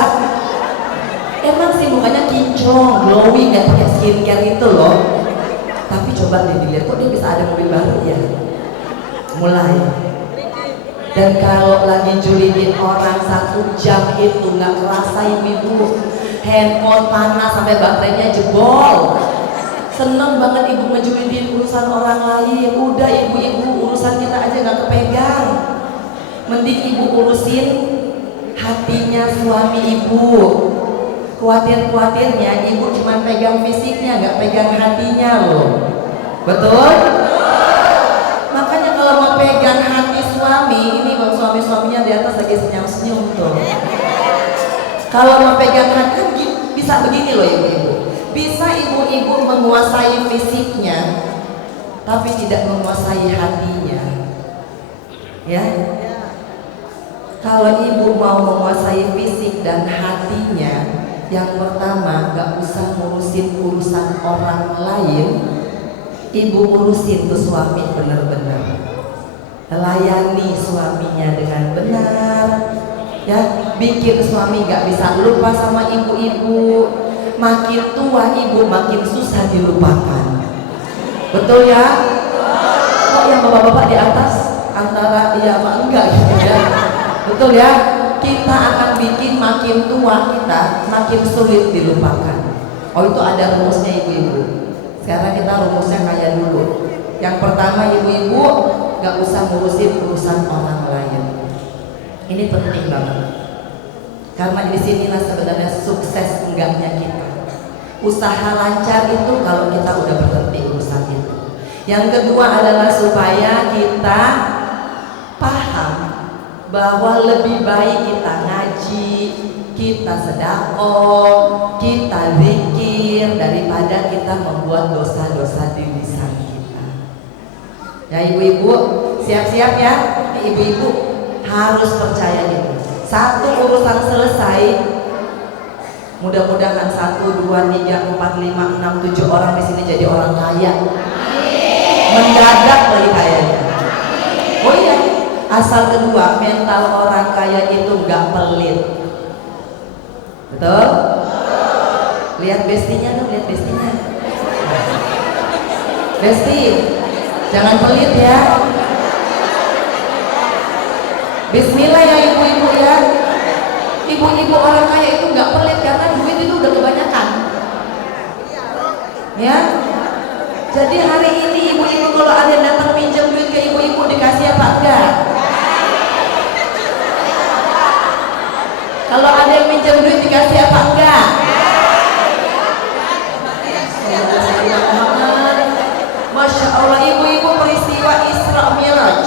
Emang sih mukanya kinclong, glowing, kayak pakai skincare itu loh. Tapi coba deh dilihat, kok dia bisa ada mobil baru ya? Mulai. Dan kalau lagi julitin orang 1 jam itu nggak kerasa ibu, handphone panas sampai baterainya jebol. Seneng banget ibu ngejulitin urusan orang lain. Udah ibu-ibu, urusan kita aja nggak kepegang. Mending ibu urusin hatinya suami ibu. Khawatir-khawatirnya ibu cuma pegang fisiknya, nggak pegang hatinya loh. Betul? Makanya kalau mau pegang hati suami, ini kalau suami-suaminya di atas lagi senyum-senyum tuh. Kalau mau pegang hati bisa begini loh ibu-ibu. Bisa ibu-ibu menguasai fisiknya, tapi tidak menguasai hatinya. Ya. Kalau ibu mau menguasai fisik dan hatinya, yang pertama gak usah ngurusin urusan orang lain. Ibu urusin tuh suami bener-bener. Layani suaminya dengan benar. Ya, bikin suami gak bisa lupa sama ibu-ibu. Makin tua ibu makin susah dilupakan. Betul ya? Kok yang bapak-bapak di atas antara iya sama enggak gitu ya? Betul ya? Kita akan bikin makin tua kita makin sulit dilupakan. Oh itu ada rumusnya ibu-ibu. Sekarang kita rumusnya kayak dulu. Yang pertama ibu-ibu gak usah ngurusin urusan orang lain. Ini penting banget. Karena di sinilah sebenarnya sukses enggaknya kita. Usaha lancar itu kalau kita udah berhenti urusan itu. Yang kedua adalah supaya kita paham bahwa lebih baik kita ngaji, kita sedekah, kita zikir daripada kita membuat dosa-dosa di lisan kita. Ya ibu-ibu, siap-siap ya. Ibu-ibu harus percaya itu. Satu urusan selesai, mudah-mudahan 1, 2, 3, 4, 5, 6, 7 orang di sini jadi orang kaya. Mendadak lagi kayanya. Oh iya, asal kedua mental orang kaya itu nggak pelit. Betul? Lihat bestinya dong, lihat bestinya. Besti, jangan pelit ya. Bismillah ya ibu-ibu ya. Ibu-ibu orang kaya itu nggak pelit karena duit itu udah kebanyakan. Ya. Jadi hari ini ibu-ibu kalau ada yang datang pinjam duit ke ibu-ibu dikasih apa enggak? Kalau ada yang pinjam duit dikasih apa enggak? Masya Allah, ibu-ibu, peristiwa Isra Mi'raj.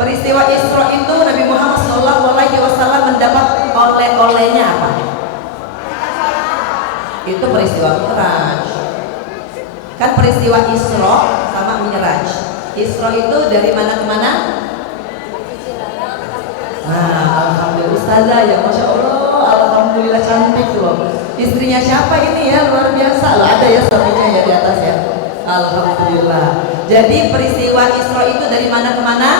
Peristiwa Isra itu Nabi Muhammad SAW mendapat oleh-olehnya apa? Itu peristiwa Mi'raj. Kan peristiwa Isra sama Mi'raj. Isra itu dari mana ke mana? Nah, alhamdulillah ustazah ya, masya Allah, alhamdulillah cantik loh. Istrinya siapa ini ya, luar biasa loh, ada ya suaminya ya di atas ya. Alhamdulillah. Jadi peristiwa Isra itu dari mana ke mana?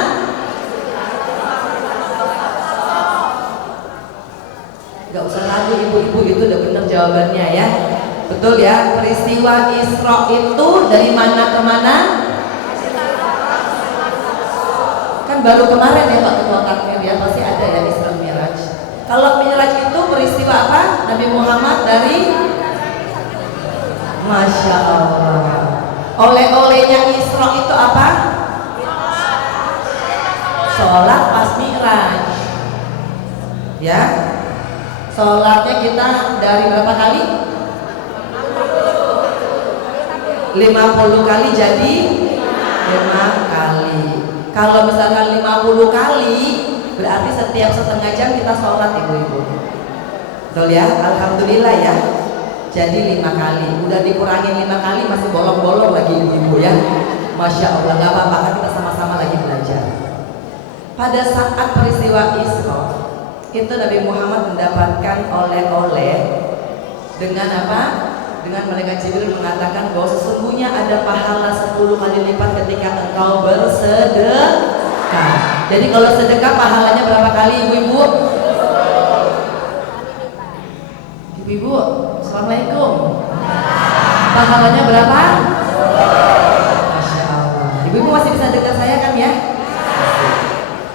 Gak usah ragu ibu-ibu, itu udah bener jawabannya ya. Betul ya, peristiwa Isra itu dari mana ke mana? Kan baru kemarin ya Pak Ketua Takmir ya, pasti ada ya Isra Mi'raj. Kalau Mi'raj itu peristiwa apa? Nabi Muhammad dari Masya Allah. Oleh-olehnya Isra itu apa? Sholat pas Mi'raj. Ya. Sholatnya kita dari berapa kali? 50 kali jadi 5 kali. Kalau misalkan 50 kali berarti setiap setengah jam kita sholat ibu-ibu. Betul ya? Alhamdulillah ya. Jadi 5 kali. Udah dikurangin 5 kali masih bolong-bolong lagi ibu-ibu ya. Masya Allah, gak apa-apa kan kita sama-sama lagi belajar. Pada saat peristiwa Isra itu Nabi Muhammad mendapatkan oleh-oleh dengan apa? Dengan malaikat Jibril mengatakan bahwa sesungguhnya ada pahala 10 kali lipat ketika engkau bersedekah. Jadi kalau sedekah pahalanya berapa kali ibu-ibu? Ibu-ibu, assalamualaikum. Pahalanya berapa? Masya Allah. Ibu-ibu masih bisa dengar saya kan ya?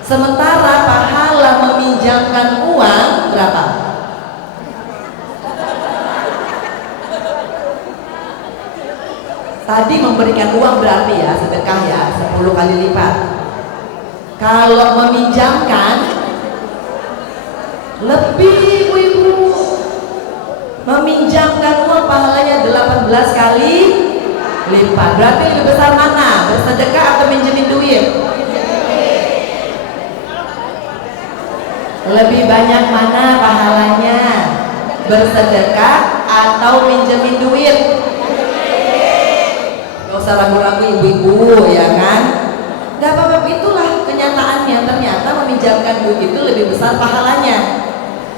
Sementara pahala meminjamkan uang berapa? Tadi memberikan uang berarti ya sedekah ya 10 kali lipat. Kalau meminjamkan lebih ibu-ibu. Meminjamkan uang pahalanya 18 kali lipat. Berarti lebih besar mana? Bersedekah atau minjemin duit? Lebih banyak mana pahalanya? Bersedekah atau minjemin duit? Gak usah ragu-ragu ibu-ibu ya kan? Gak apa-apa, itulah kenyataannya. Ternyata meminjamkan duit itu lebih besar pahalanya.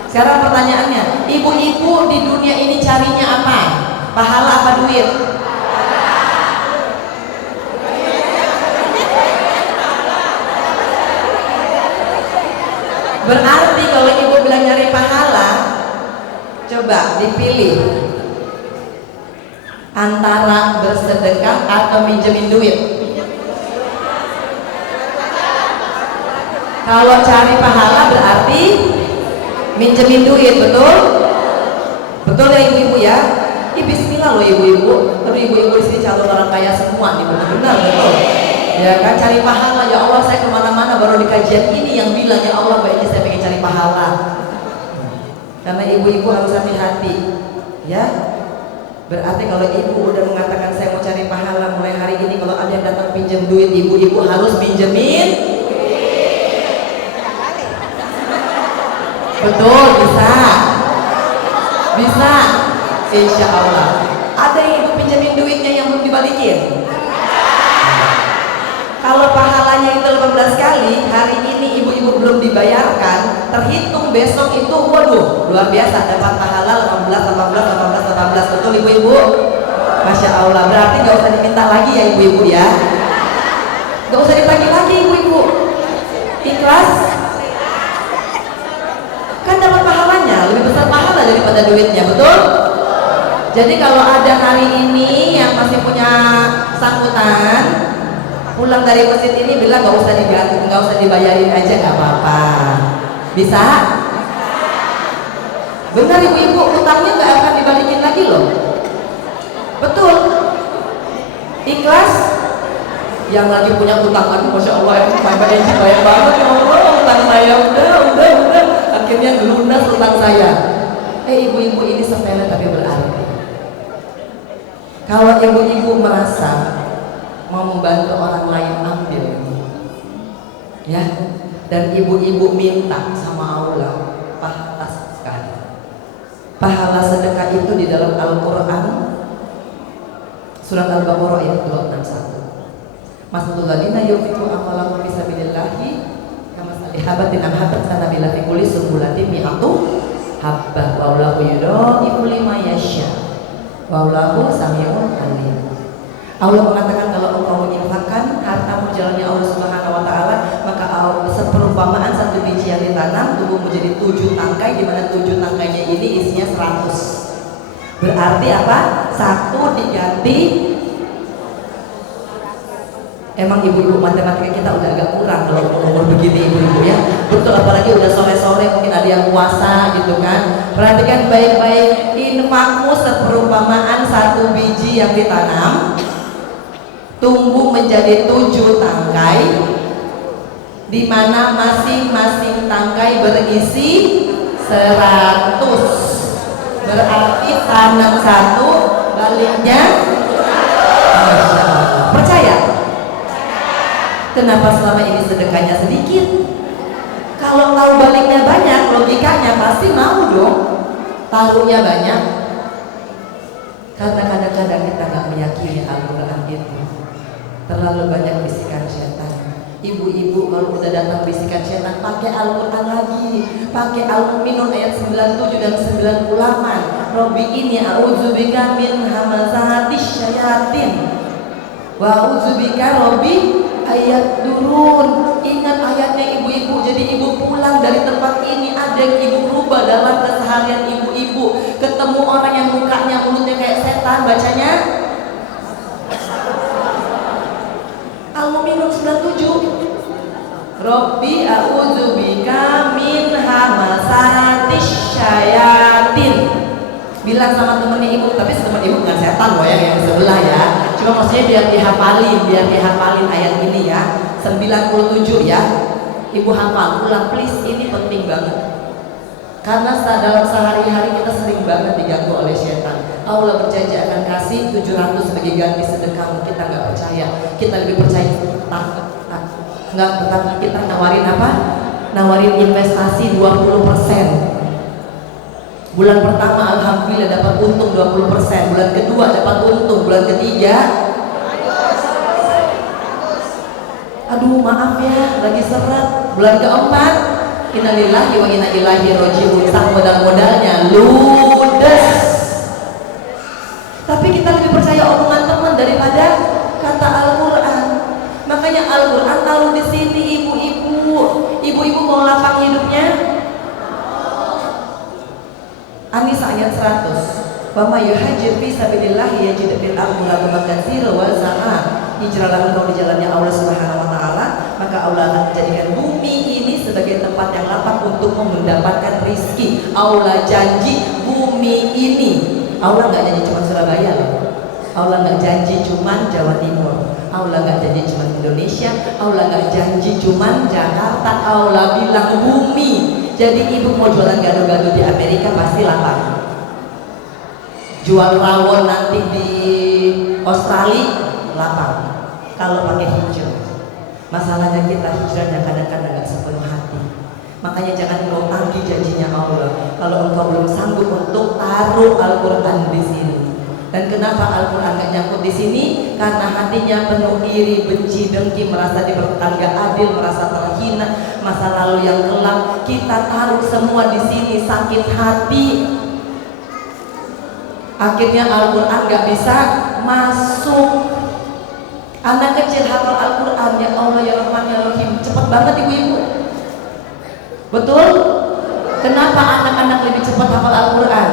Sekarang pertanyaannya, ibu-ibu di dunia ini carinya apa? Pahala apa duit? Berarti kalau ibu bilang nyari pahala, coba dipilih antara bersedekah atau minjemin duit. Kalau cari pahala berarti minjemin duit, betul? Betul ya ibu-ibu ya? Bismillah loh ibu-ibu. Tapi ibu-ibu di sini calon orang kaya semua nih, benar-benar betul. Ya kan, cari pahala. Ya Allah, saya kemana-mana baru di kajian ini yang bilang ya Allah baiknya saya pengen cari pahala. Karena ibu-ibu harus hati-hati ya. Berarti kalau ibu udah mengatakan saya mau cari pahala mulai hari ini, kalau ada yang datang pinjam duit, ibu-ibu harus pinjemin. Betul, bisa. Bisa. Insya Allah. Ada yang ibu pinjemin duitnya yang belum dibalikin? Kalau pahalanya itu 18 kali, hari ini ibu-ibu belum dibayarkan, terhitung besok itu waduh luar biasa, dapat pahala 18. Betul ibu-ibu? Masya Allah. Berarti gak usah diminta lagi ya ibu-ibu ya. Gak usah ditagih lagi ibu-ibu. Ikhlas. Kan dapat pahalanya, lebih besar pahala daripada duitnya, betul? Jadi kalau ada hari ini yang masih punya sambutan, pulang dari masjid ini bilang nggak usah diganti, nggak usah dibayarin aja, nggak apa-apa. Bisa? Benar ibu-ibu, utangnya nggak akan dibalikin lagi loh. Betul. Ikhlas. Yang lagi punya utang, aduh masya Allah, ya Mbak Eci banyak banget ya Allah, utang saya udah. Akhirnya lunas utang saya. Ibu-ibu ini sepele tapi berarti. Kalau ibu-ibu merasa mau membantu orang lain, ambil ya, dan ibu-ibu minta sama Allah, pantaskan. Pahala sedekah itu di dalam Al-Quran surat Al-Baqarah ayat 261. Masalul ladzina yunfiquna amwalahum fi sabilillahi kamathali habatin ambatat sanabila fi kulli sunbulatin mi'atu habbah wallahu yudha'ifu liman yasha wallahu sami'un alim. Allah mengatakan kalau engkau menginfakkan hartamu jalannya Allah Subhanahu wa taala, maka seperumpamaan satu biji yang ditanam tumbuh menjadi 7 tangkai, di mana 7 tangkainya ini isinya 100. Berarti apa? 1 diganti. Emang ibu-ibu matematika kita udah agak kurang kalau umur begini ibu-ibu ya. Betul, apalagi udah sore-sore mungkin ada yang puasa gitu kan. Perhatikan baik-baik, infakmu seperumpamaan 1 biji yang ditanam tumbuh menjadi 7 tangkai, di mana masing-masing tangkai berisi 100. Berarti tanam 1 baliknya. Percaya? Kenapa selama ini sedekahnya sedikit? Kalau tahu baliknya banyak, logikanya pasti mau dong taruhnya banyak. Karena kadang-kadang kita nggak meyakini Al-Quran itu. Terlalu banyak bisikan setan. Ibu-ibu kalau udah datang bisikan setan, pakai Al-Quran lagi, pakai Al-Mu'minun ayat 97 dan 98. Robbi ini a'udzubika min hamazatis syayatin wa a'udzubika Robbi ayat turun. Ingat ayatnya ibu-ibu. Jadi ibu pulang dari tempat ini, ada yang ibu rubah dalam keseharian ibu-ibu. Ketemu orang yang mukanya mulutnya kayak setan, bacanya Al-Mu'minun 97. Robbi a'udzubika min hamazatis syayatin. Bilang sama temennya ibu, tapi temen ibu bukan setan loh ya, yang di sebelah ya. Cuma maksudnya biar dihafalin ayat ini ya. 97 ya. Ibu hafal, ulang please, ini penting banget. Karena dalam sehari-hari kita sering banget diganggu oleh setan. Allah berjanji akan kasih 700 sebagai ganti sedekahmu. Kita nggak percaya, kita lebih percaya nggak, tetapi kita nawarin apa? Nawarin investasi 20%. Bulan pertama alhamdulillah dapat untung 20%, bulan kedua dapat untung, bulan ketiga aduh maaf ya lagi seret, bulan keempat innalillahi wa inna ilaihi raji'un, sang modal-modalnya ludes. Tapi kita lebih percaya omongan teman daripada kata Al-Quran. Makanya Al-Quran taruh di sini ibu-ibu. Ibu-ibu mau lapang hidupnya? An-Nisa ayat 100. Wa may yuhajir fi sabilillah yajid fil ardi muragaman katsira wa sa'a. Hijrahlah engkau di jalannya Allah Subhanahu wa taala, maka Allah akan menjadikan bumi ini sebagai tempat yang lapang untuk mendapatkan rizki. Allah janji bumi ini. Allah nggak janji cuma Surabaya loh. Allah nggak janji cuma Jawa Timur. Allah nggak janji cuma Indonesia. Allah nggak janji cuma Jakarta. Allah bilang bumi. Jadi ibu mau jualan gado-gado di Amerika pasti lapang. Jual rawon nanti di Australia lapang. Kalau pakai hijau. Masalahnya kita hijrahnya kadang-kadang nggak sepenuh hati. Makanya jangan mau tagih janjinya Allah kalau engkau belum sanggup untuk taruh Al-Quran di sini. Dan kenapa Al-Quran nggak nyangkut di sini? Karena hatinya penuh iri, benci, dengki, merasa diperlakukan nggak adil, merasa terhina, masa lalu yang kelam. Kita taruh semua di sini, sakit hati. Akhirnya Al-Quran nggak bisa masuk. Anak kecil hafal Al-Quran, ya Allah ya Rahman ya Rahim, cepat banget ibu-ibu. Betul? Kenapa anak-anak lebih cepat hafal Al-Quran?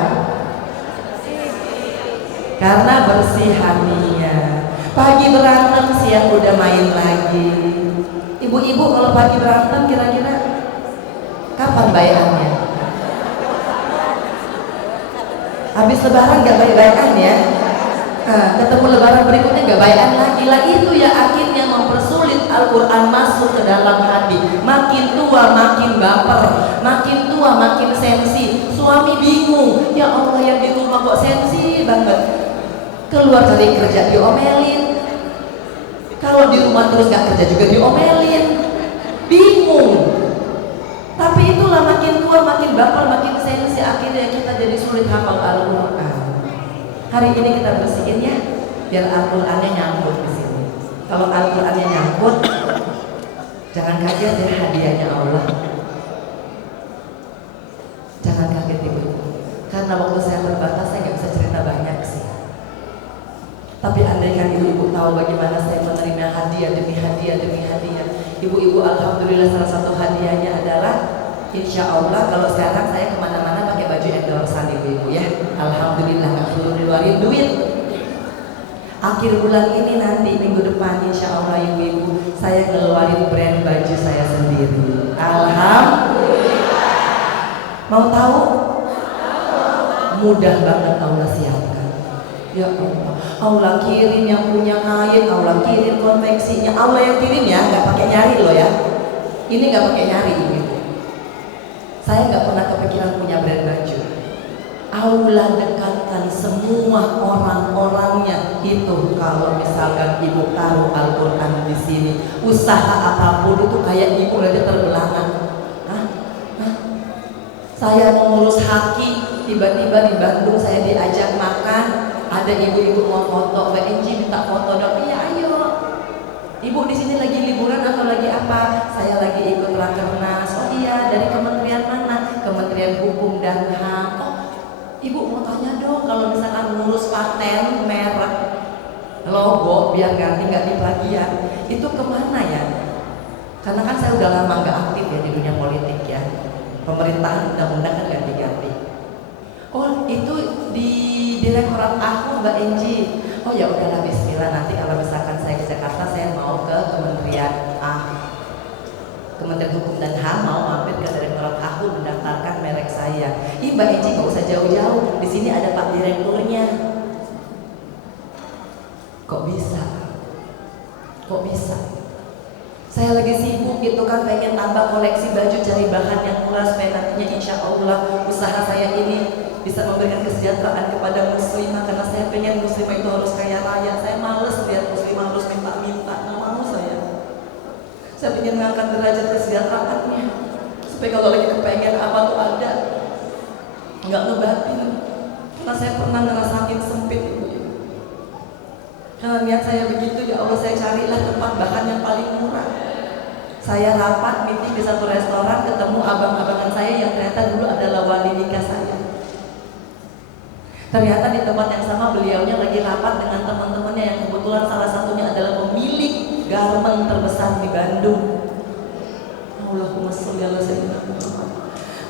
karena bersih hatinya. Pagi berantem, siang udah main lagi. Ibu-ibu kalau pagi berantem kira-kira kapan bayannya? Habis lebaran gak baik-baikan ya? Ketemu lebaran berikutnya gak baikan lagi. Lah itu ya akhirnya mempersulit Al-Quran masuk ke dalam hati. Makin tua makin baper, makin tua makin sensi. Suami bingung, ya Allah yang di rumah kok sensi banget. Keluar dari kerja diomelin, kalau di rumah terus gak kerja juga diomelin. Bingung. Tapi itulah makin tua makin baper makin sensi, akhirnya kita jadi sulit hafal Al-Quran. Hari ini kita bersihin ya, biar Al-Qurannya nyangkut di sini. Kalau Al-Qurannya nyangkut, jangan kaget ya hadiahnya Allah. Jangan kaget ibu, karena waktu saya terbatas saya nggak bisa cerita banyak sih. Tapi andaikan ibu-ibu tahu bagaimana saya menerima hadiah demi hadiah demi hadiah. Ibu-ibu alhamdulillah salah satu hadiahnya adalah insya Allah kalau sekarang saya kemana-mana pakai baju endorsean ibu-ibu ya. Alhamdulillah nggak perlu ngeluarin duit. Akhir bulan ini nanti minggu depan insya Allah ibu-ibu saya ngeluarin brand baju saya sendiri. Alhamdulillah. Mau tahu? Mudah banget Allah siapkan. Ya Allah, Allah kirim yang punya kain, Allah kirim konveksinya, Allah yang kirim ya, nggak pakai nyari loh ya. Ini nggak pakai nyari ibu-ibu. Saya nggak pernah kepikiran punya brand baju. Allah dekatkan semua orang-orangnya itu. Kalau misalkan ibu taruh Al-Quran di sini, usaha apapun itu kayak ibu aja terbelakang. Saya mengurus haki, tiba-tiba di Bandung saya diajak makan, ada ibu-ibu mau foto, Mbak Enji minta foto dong. Iya ayo. Ibu di sini lagi liburan atau lagi apa? Saya lagi ikut rakernas. Oh iya, dari kementerian mana? Kementerian Hukum dan HAM. Oh, ibu mau tanya dong, kalau misalkan ngurus paten, merek, logo, biar ganti nggak diplagiat, itu kemana ya? Karena kan saya udah lama nggak aktif ya di dunia politik ya. Pemerintahan undang-undang kan ganti-ganti. Oh itu di Direktorat aku Mbak Enji. Oh ya udahlah bismillah, nanti kalau misalkan saya ke Jakarta saya mau ke Kementerian Kementerian Hukum dan HAM, mau mampir ke Direktorat aku mendaftarkan merek saya. Ih Mbak Enji nggak usah jauh-jauh, di sini ada Pak Direkturnya. Kok bisa? Kok bisa? Saya lagi sibuk gitu kan, pengen tambah koleksi baju, cari bahan yang murah supaya nantinya insya Allah usaha saya ini bisa memberikan kesejahteraan kepada muslimah. Karena saya pengen muslimah itu harus kaya raya. Saya males lihat muslimah harus minta-minta, nggak mau saya. Saya pengen mengangkat derajat kesejahteraannya supaya kalau lagi kepengen apa tuh ada, nggak ngebatin. Karena saya pernah ngerasain sempit ibu. Karena niat saya begitu, ya Allah saya carilah tempat bahan yang paling murah. Saya rapat meeting di satu restoran, ketemu abang-abangan saya yang ternyata dulu adalah wali nikah saya. Ternyata di tempat yang sama beliaunya lagi rapat dengan teman-temannya yang kebetulan salah satunya adalah pemilik garmen terbesar di Bandung. Allahumma sholli ala sayyidina Muhammad.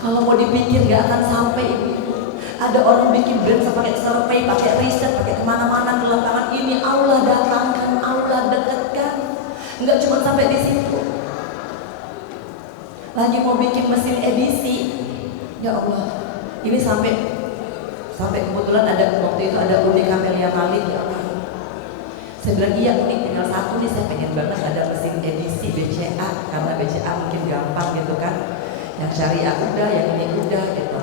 Kalau mau dipikir gak akan sampai ibu. Ada orang bikin brand pakai survei, pakai riset, pakai kemana-mana ke lapangan ini. Allah datangkan, Allah dekatkan. Enggak cuma sampai di situ. Lagi mau bikin mesin edisi. Ya Allah, ini sampai kebetulan ada waktu itu ada Uni Kamelia Malik ya Allah. Saya bilang iya Uni, tinggal satu nih saya pengen banget ada mesin edisi BCA karena BCA mungkin gampang gitu kan. Yang syariah udah, yang ini udah gitu.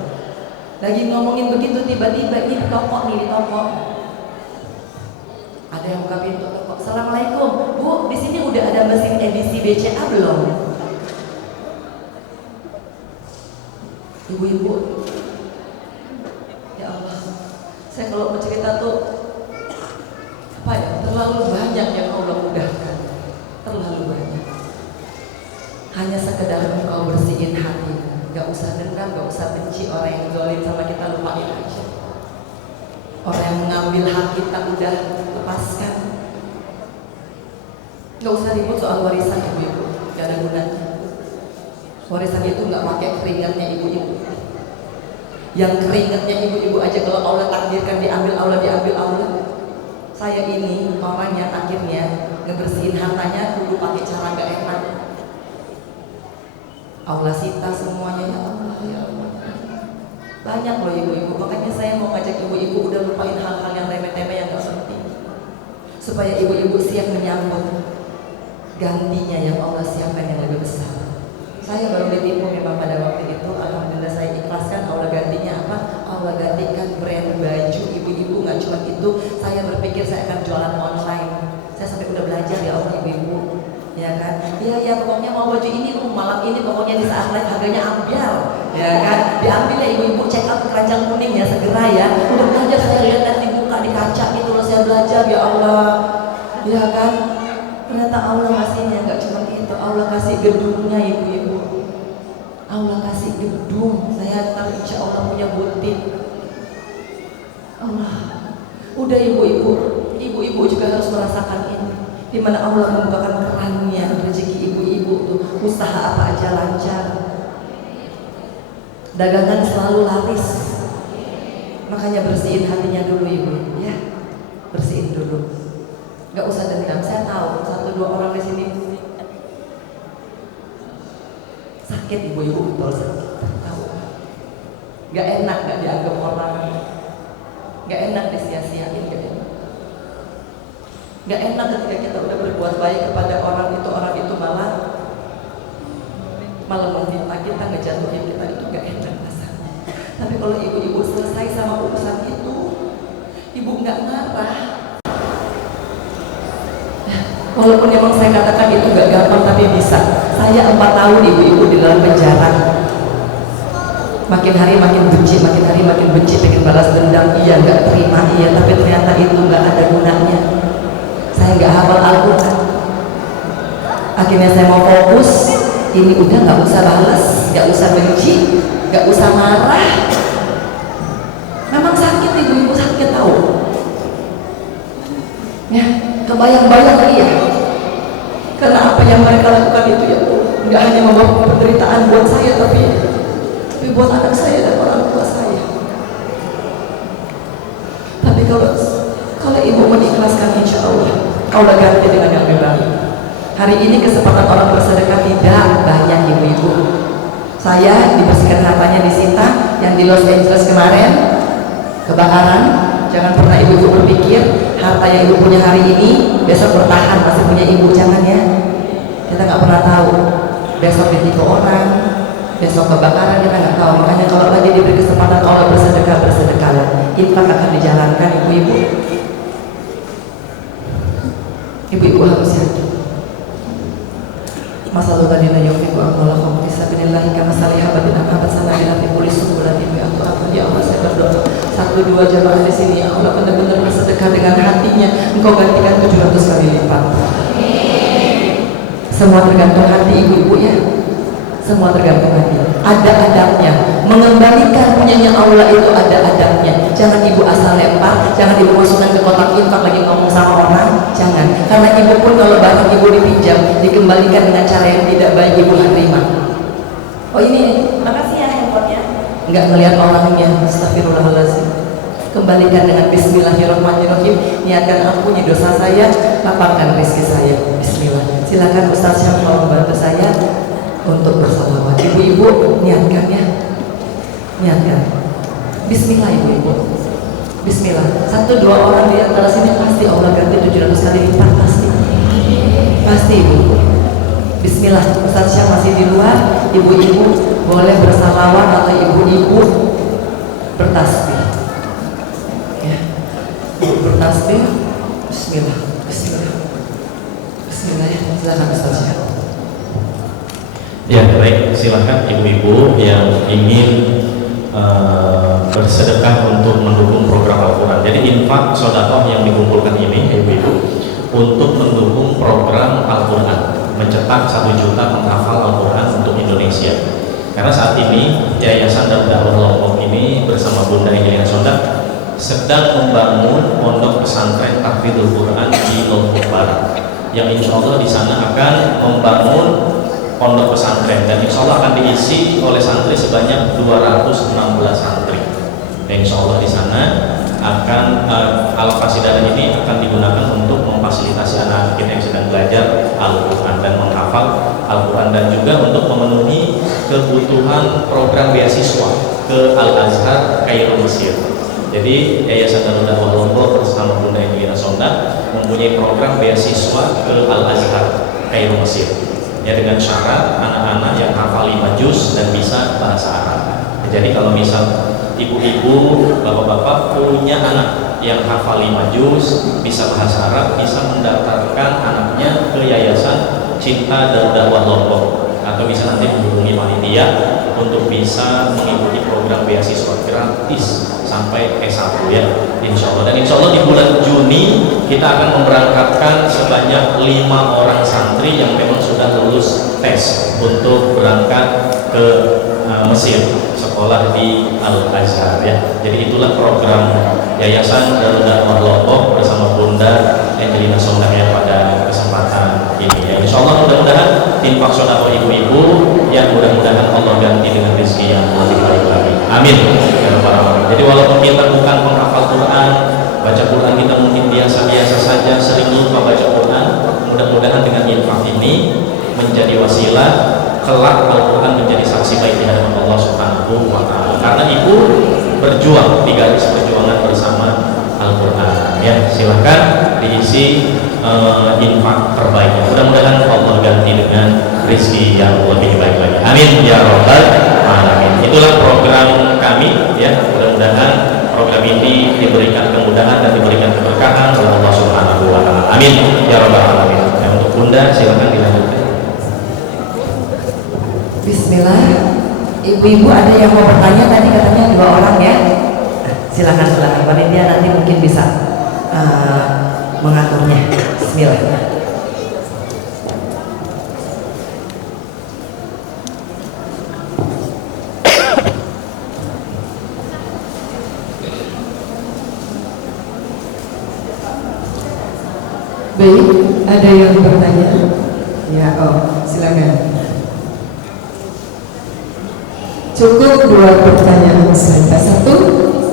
Lagi ngomongin begitu tiba-tiba ini toko nih, di toko. Ada yang buka pintu toko. Assalamualaikum, Bu, di sini udah ada mesin edisi BCA belum? Ibu-ibu, ya Allah, saya kalau mau cerita tuh apa ya, terlalu banyak yang Allah mudahkan, terlalu banyak. Hanya sekedar engkau bersihin hati. Gak usah dendam, gak usah benci orang yang zalim sama kita, lupain aja. Orang yang mengambil hak kita udah lepaskan. Gak usah ribut soal warisan ibu-ibu, gak ada gunanya. Warisan itu gak pakai keringatnya ibu-ibu. yang keringatnya ibu-ibu aja kalau Allah takdirkan diambil Allah, diambil Allah. Saya ini orangnya akhirnya ngebersihin hartanya dulu pakai cara gak enak. Allah sita semuanya, ya Allah, ya Allah. Banyak loh ibu-ibu, makanya saya mau ngajak ibu-ibu udah lupain hal-hal yang remeh-temeh yang gak penting, supaya ibu-ibu siap menyambut gantinya yang Allah siapkan yang lebih besar. Saya baru ditipu memang pada waktu itu, alhamdulillah saya ikhlaskan. Allah gantinya apa? Allah gantikan brand baju ibu-ibu. Nggak cuma itu, saya berpikir saya akan jualan online. Saya sampai udah belajar ya Allah ibu-ibu, ya kan? Ya pokoknya mau baju ini malam ini pokoknya di saat lain harganya ambiar, ya kan? Diambil ya ibu-ibu, check out keranjang kuning ya segera ya. Udah belajar saya lihat dibuka di kaca gitu loh, saya belajar ya Allah, ya kan? Ternyata Allah kasihnya nggak cuma itu, Allah kasih gedungnya ibu-ibu. Allah kasih gedung, saya ntar insya Allah punya butik. Allah, udah ibu-ibu juga harus merasakan ini, dimana Allah membukakan kerannya rezeki ibu-ibu tuh, usaha apa aja lancar, dagangan selalu laris. Makanya bersihin hatinya dulu ibu, ya, bersihin dulu. Gak usah dendam, saya tahu 1-2 orang di sini sakit ibu-ibu, betul sakit, tahu. Gak enak, gak dianggap orang, gak enak disia-siain, gak enak. Gak enak ketika kita udah berbuat baik kepada orang itu malah memfitnah kita, ngejatuhin kita, itu gak enak rasanya. Tapi kalau ibu-ibu selesai sama urusan itu, ibu gak marah. Walaupun memang saya katakan itu gak gampang, tapi bisa. Saya 4 tahun ibu-ibu di dalam penjara. Makin hari makin benci, makin hari makin benci, pengen balas dendam, iya, gak terima, iya, tapi ternyata itu gak ada gunanya. Saya gak hafal Al-Quran. Akhirnya saya mau fokus, ini udah gak usah balas, gak usah benci, gak usah marah. Memang sakit ibu-ibu, sakit tahu. Ya, kebayang-bayang iya. Karena apa yang mereka lakukan itu ya nggak hanya membawa penderitaan buat saya, tapi buat anak saya dan orang tua saya. Tapi kalau ibu mengikhlaskan, insya Allah ganti dengan yang lebih baik. Hari ini kesempatan orang bersedekah tidak banyak ibu-ibu. Saya dibersihkan hartanya disita, yang di Los Angeles kemarin kebakaran. Jangan pernah ibu-ibu berpikir harta yang ibu punya hari ini besok bertahan masih punya ibu, jangan ya. Kita nggak pernah tahu besok ditikung orang, besok kebakaran, kita nggak tahu. Makanya kalau lagi diberi kesempatan Allah bersedekah, infak akan dijalankan ibu-ibu. Ibu-ibu harus yakin. Masalah tadi nayyufiku amwalakum fisabilillah kama salihabatin ahabat salahina fi kulli subulatin bi antu. Ya Allah, saya berdoa 1-2 jamaah di sini, ya Allah, benar-benar bersedekah dengan hatinya, Engkau gantikan 700 kali lipat. Semua tergantung hati ibu-ibu ya. Semua tergantung hati. Ada adabnya. Mengembalikan punyanya Allah itu ada adabnya. Jangan ibu asal lempar, jangan ibu masukkan ke kotak infak lagi ngomong sama orang, jangan. Karena ibu pun kalau barang ibu dipinjam, dikembalikan dengan cara yang tidak baik, ibu nggak terima. Oh ini, makasih ya handphonenya. Nggak ngelihat orangnya, astagfirullahaladzim. Kembalikan dengan bismillahirrahmanirrahim. Niatkan ampuni dosa saya, lapangkan rezeki saya. Bismillah. Silakan Ustaz Syam mau membantu saya untuk bersalawat. Ibu-ibu niatkan ya, niatkan. Bismillah ibu-ibu. Bismillah. 1-2 orang di antara sini pasti Allah ganti 700 kali lipat, pasti. Pasti ibu. Bismillah. Ustaz Syam masih di luar. Ibu-ibu boleh bersalawat atau ibu-ibu bertasbih. Ya. Bertasbih. Bismillah. Bismillah. Bismillah ya. Silakan Ustaz Syam. Ya baik, silakan ibu-ibu yang ingin bersedekah untuk mendukung program Al-Quran. Jadi infak sedekah yang dikumpulkan ini ibu-ibu untuk mendukung program Al-Quran, mencetak 1 juta penghafal Al-Quran untuk Indonesia. Karena saat ini Yayasan Dakwah Lombok ini bersama Bunda Angelina Sondak sedang membangun pondok pesantren tahfidzul Quran di Lombok Barat, yang insya Allah di sana akan membangun pondok pesantren, dan insya Allah akan diisi oleh santri sebanyak 216 santri. Dan insya Allah di sana akan alokasi dana ini akan digunakan untuk memfasilitasi anak kita yang sedang belajar Al-Quran dan menghafal Al-Quran, dan juga untuk memenuhi kebutuhan program beasiswa ke Al-Azhar Kairo Mesir. Jadi Yayasan Darul Dakwah Lombok bersama Bunda Emilina Sonda mempunyai program beasiswa ke Al-Azhar Kairo Mesir, ya, dengan syarat anak-anak yang hafal 5 juz dan bisa bahasa Arab. Jadi kalau misal ibu-ibu, bapak-bapak punya anak yang hafal 5 juz, bisa bahasa Arab, bisa mendaftarkan anaknya ke Yayasan Cinta Darul Dakwah Lombok, atau bisa nanti menghubungi panitia untuk bisa mengikuti program beasiswa gratis sampai S1, ya, insya Allah. Dan insya Allah di bulan Juni kita akan memberangkatkan sebanyak 5 orang santri yang memang sudah lulus tes untuk berangkat ke Mesir, sekolah di Al-Azhar, ya. Jadi itulah program Yayasan Darul Dakwah Lombok bersama Bunda Angelina Sonda pada kesempatan ini, ya. Insya Allah mudah-mudahan infak sedekah ibu-ibu yang mudah-mudahan Allah ganti dengan rezeki yang lebih baik lagi. Amin. Ya Rabbal Alamin. Jadi walaupun kita bukan penghafal Quran, baca Quran kita mungkin biasa-biasa saja, sering lupa baca Quran, mudah-mudahan dengan infak ini menjadi wasilah kelak Al-Quran menjadi saksi baik di hadapan Allah Subhanahu wa Ta'ala. Karena ibu berjuang di garis perjuangan bersama Al-Quran, ya. Silahkan diisi infak terbaiknya. Mudah-mudahan Allah ganti dengan rezeki yang lebih baik lagi. Amin ya Rabbal Alamin. Itulah program kami, ya. Mudah-mudahan program ini diberikan kemudahan dan diberikan keberkahan oleh Allah Subhanahu wa Ta'ala. Amin ya Rabbal Alamin. Untuk Bunda silakan dilanjutkan. Bismillah. Ibu-ibu ada yang mau bertanya, tadi katanya 2 orang, ya. Silakan panitia nanti mungkin bisa mengaturnya. Bismillah. Baik, ada yang bertanya? Ya, silakan. Cukup 2 pertanyaan saja. 1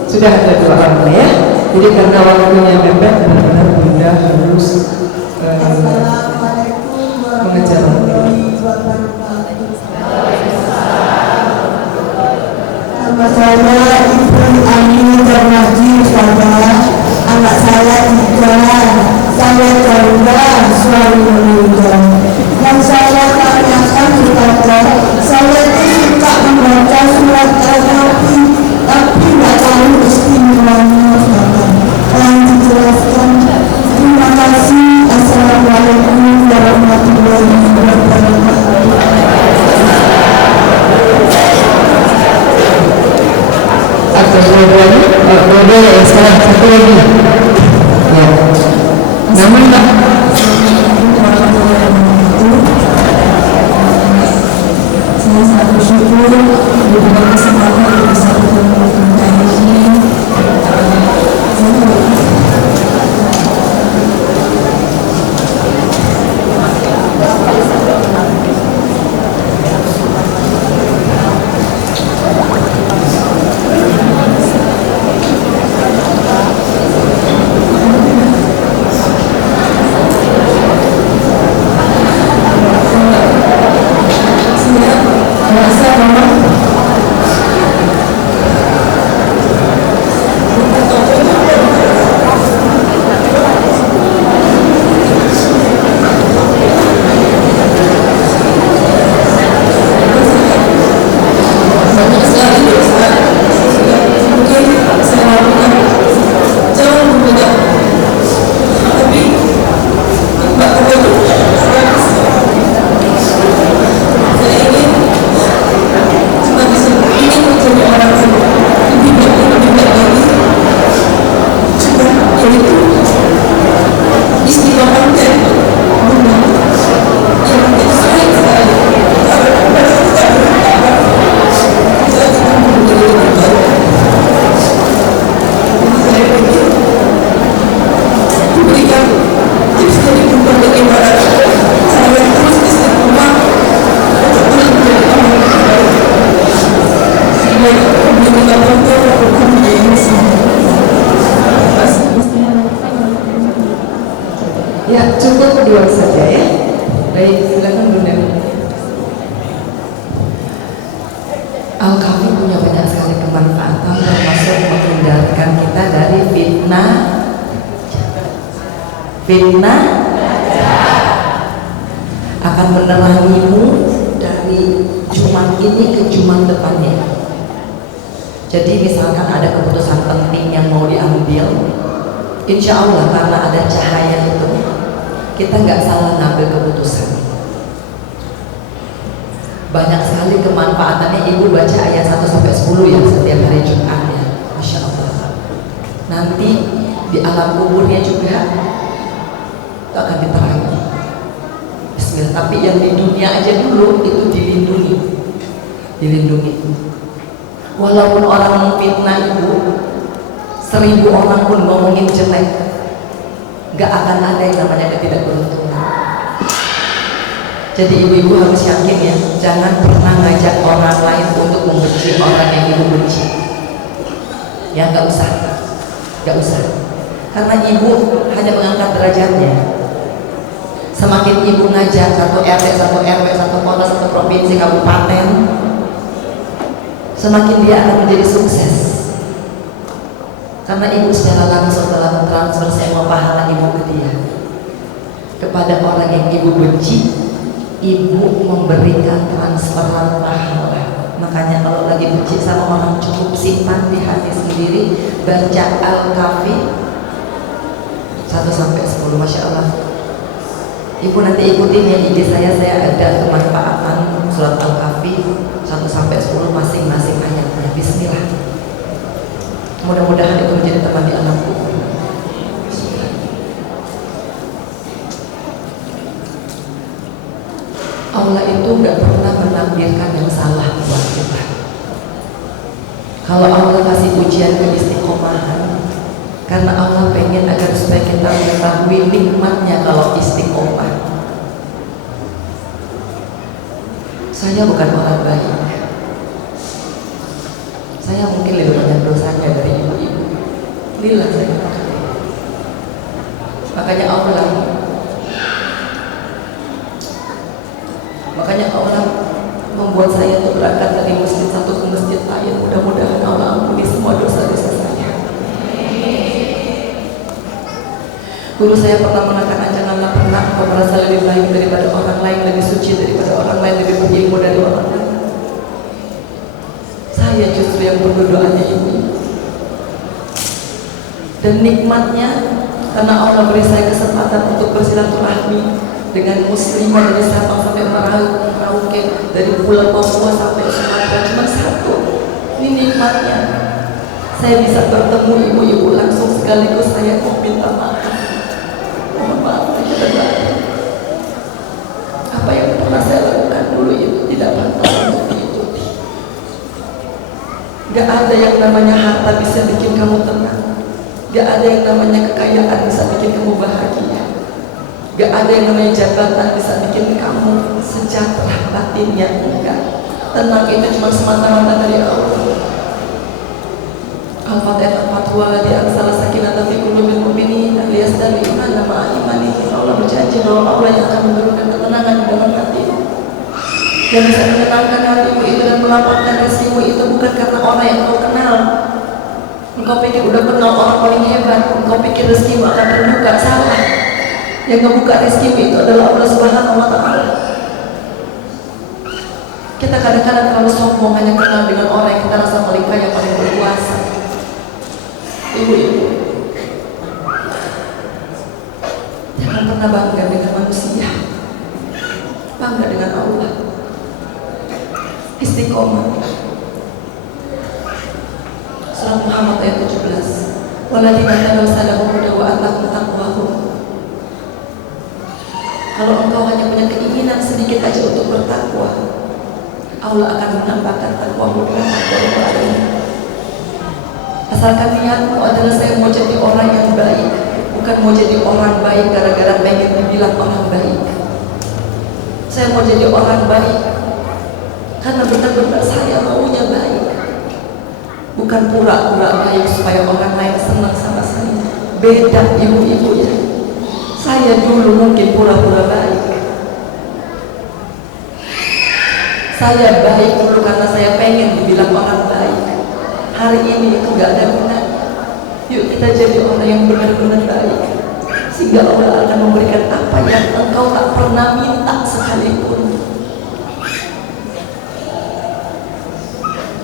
sudah ada 2 orang, ya. Jadi karena waktunya mepet, benar-benar Bunda harus mengejar waktu. Nama saya Ibu Ani Darmaji Ustazah. Anak saya 3. Saya janda, suami meninggal. Dan saya tanyakan Ustazah, saya suka membaca surat Al-Nabi, tapi tidak tahu istimewanya Ustazah. Tolong dijelaskan. Terima kasih. Assalamualaikum warahmatullahi wabarakatuh. Atau dua-duanya ya, sekarang 1 lagi. Ya. Nama Mbak? Saya sangat bersyukur diberikan kesempatan bisa bertemu dengan ini. Ya, cukup dua saja ya. Baik, silakan Bunda. Al-Kafi punya banyak sekali kemanfaatan, termasuk menghindarkan kita dari fitnah akan menerangimu dari Jumat ini ke Jumat depannya. Jadi misalkan ada keputusan penting yang mau diambil, insya Allah karena ada cahaya itu kita nggak salah ngambil keputusan. Banyak sekali kemanfaatannya. Ibu baca ayat 1-10 ya setiap hari Jumat ya, Masya Allah. Nanti di alam kuburnya juga itu akan diterangi. Bismillah. Tapi yang di dunia aja dulu itu dilindungi. Walaupun orang memfitnah ibu, 1000 orang pun ngomongin jelek, gak akan ada yang namanya ketidakberuntungan. Jadi ibu-ibu harus yakin ya, jangan pernah ngajak orang lain untuk membenci orang yang ibu benci. Ya gak usah. Karena ibu hanya mengangkat derajatnya. Semakin ibu ngajak satu RT, satu RW, satu kota, satu provinsi, kabupaten, semakin dia akan menjadi sukses. Karena ibu secara langsung telah mentransfer semua pahala ibu ke dia. Kepada orang yang ibu benci, ibu memberikan transferan pahala. Makanya kalau lagi benci sama orang, cukup simpan di hati sendiri, baca Al-Kafi 1-10. Masya Allah. Ibu nanti ikutin ya IG saya ada kemanfaatan surat Al-Kafi 1-10 masing-masing ayatnya. Bismillah. Mudah-mudahan itu menjadi teman di alam kubur. Allah itu nggak pernah menakdirkan yang salah buat kita. Kalau Allah kasih ujian keistiqomahan, karena Allah pengen agar supaya kita mengetahui nikmatnya kalau istiqomah. Saya bukan orang baik. Saya mungkin lebih banyak dosanya dari ibu-ibu. Lillah saya. Makanya Allah membuat saya untuk berangkat dari masjid satu ke masjid lain. Mudah-mudahan Allah ampuni semua dosa-dosa saya. Guru saya pernah mengatakan, janganlah pernah engkau merasa lebih baik daripada orang lain, lebih suci daripada orang lain, lebih berilmu dari orang lain. Saya justru yang perlu doanya ibu. Dan nikmatnya, karena Allah beri saya kesempatan untuk bersilaturahmi dengan muslimah dari Sabang sampai Merauke, dari Pulau Papua sampai Sumatera, cuma satu. Ini nikmatnya. Saya bisa bertemu ibu-ibu langsung, sekaligus saya mau minta maaf. Mohon maaf, apa yang pernah saya lakukan dulu itu tidak pantas untuk diikuti. Gak ada yang namanya harta bisa bikin kamu tenang. Gak ada yang namanya kekayaan bisa bikin kamu bahagia. Gak ada yang namanya jabatan bisa bikin kamu sejahtera batinnya. Enggak. Tenang itu cuma semata-mata dari Allah. Al-Fatihah al-Fatihah di ansala sakinata fi qulubil mu'minin liyazdadu imanan ma'a imanihim. Allah berjanji bahwa Allah yang akan menurunkan ketenangan di dalam hati. Dan bisa menenangkan hatimu itu dan melapangkan rezekimu itu bukan karena orang yang kau kenal. Engkau pikir udah kenal orang paling hebat, engkau pikir rezekimu akan terbuka. Salah. Yang ngebuka rezekimu itu adalah Allah Subhanahu wa Ta'ala. Kita kadang-kadang terlalu sombong hanya kenal dengan orang yang kita rasa paling kaya, paling berkuasa. Ibu-ibu, jangan pernah bangga dengan manusia, bangga dengan Allah. Istiqomah. Surah Muhammad ayat 17. Waladina tanazzalahum hudan wa atahum taqwahum. Kalau engkau hanya punya keinginan sedikit aja untuk bertakwa, Allah akan menambahkan takwamu dengan takwa. Asalkan niatmu adalah saya mau jadi orang yang baik, bukan mau jadi orang baik gara-gara pengen dibilang orang baik. Saya mau jadi orang baik karena benar-benar saya maunya baik. bukan pura-pura baik supaya orang lain senang sama saya. Beda ibu-ibu ya. Saya dulu mungkin pura-pura baik. Saya baik dulu karena saya pengen dibilang orang baik. Hari ini itu gak ada gunanya. Yuk kita jadi orang yang benar-benar baik, sehingga Allah akan memberikan apa yang engkau tak pernah minta sekalipun.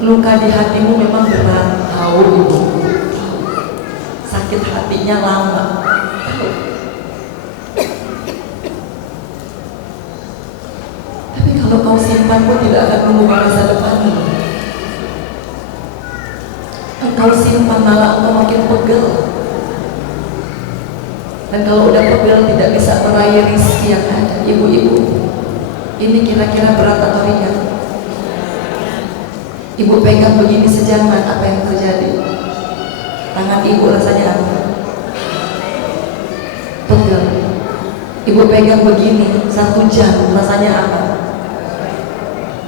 Luka di hatimu memang berat, tahu ibu. Sakit hatinya lama. Tapi kalau kau simpan pun tidak akan mengubah masa depanmu. Engkau simpan malah engkau makin pegel. Dan kalau udah pegel tidak bisa meraih rezeki yang ada. Ibu-ibu, ini kira-kira berat atau ringan? Ibu pegang begini sejaman, apa yang terjadi? Tangan ibu rasanya apa? Pegel. Ibu pegang begini 1 jam, rasanya apa?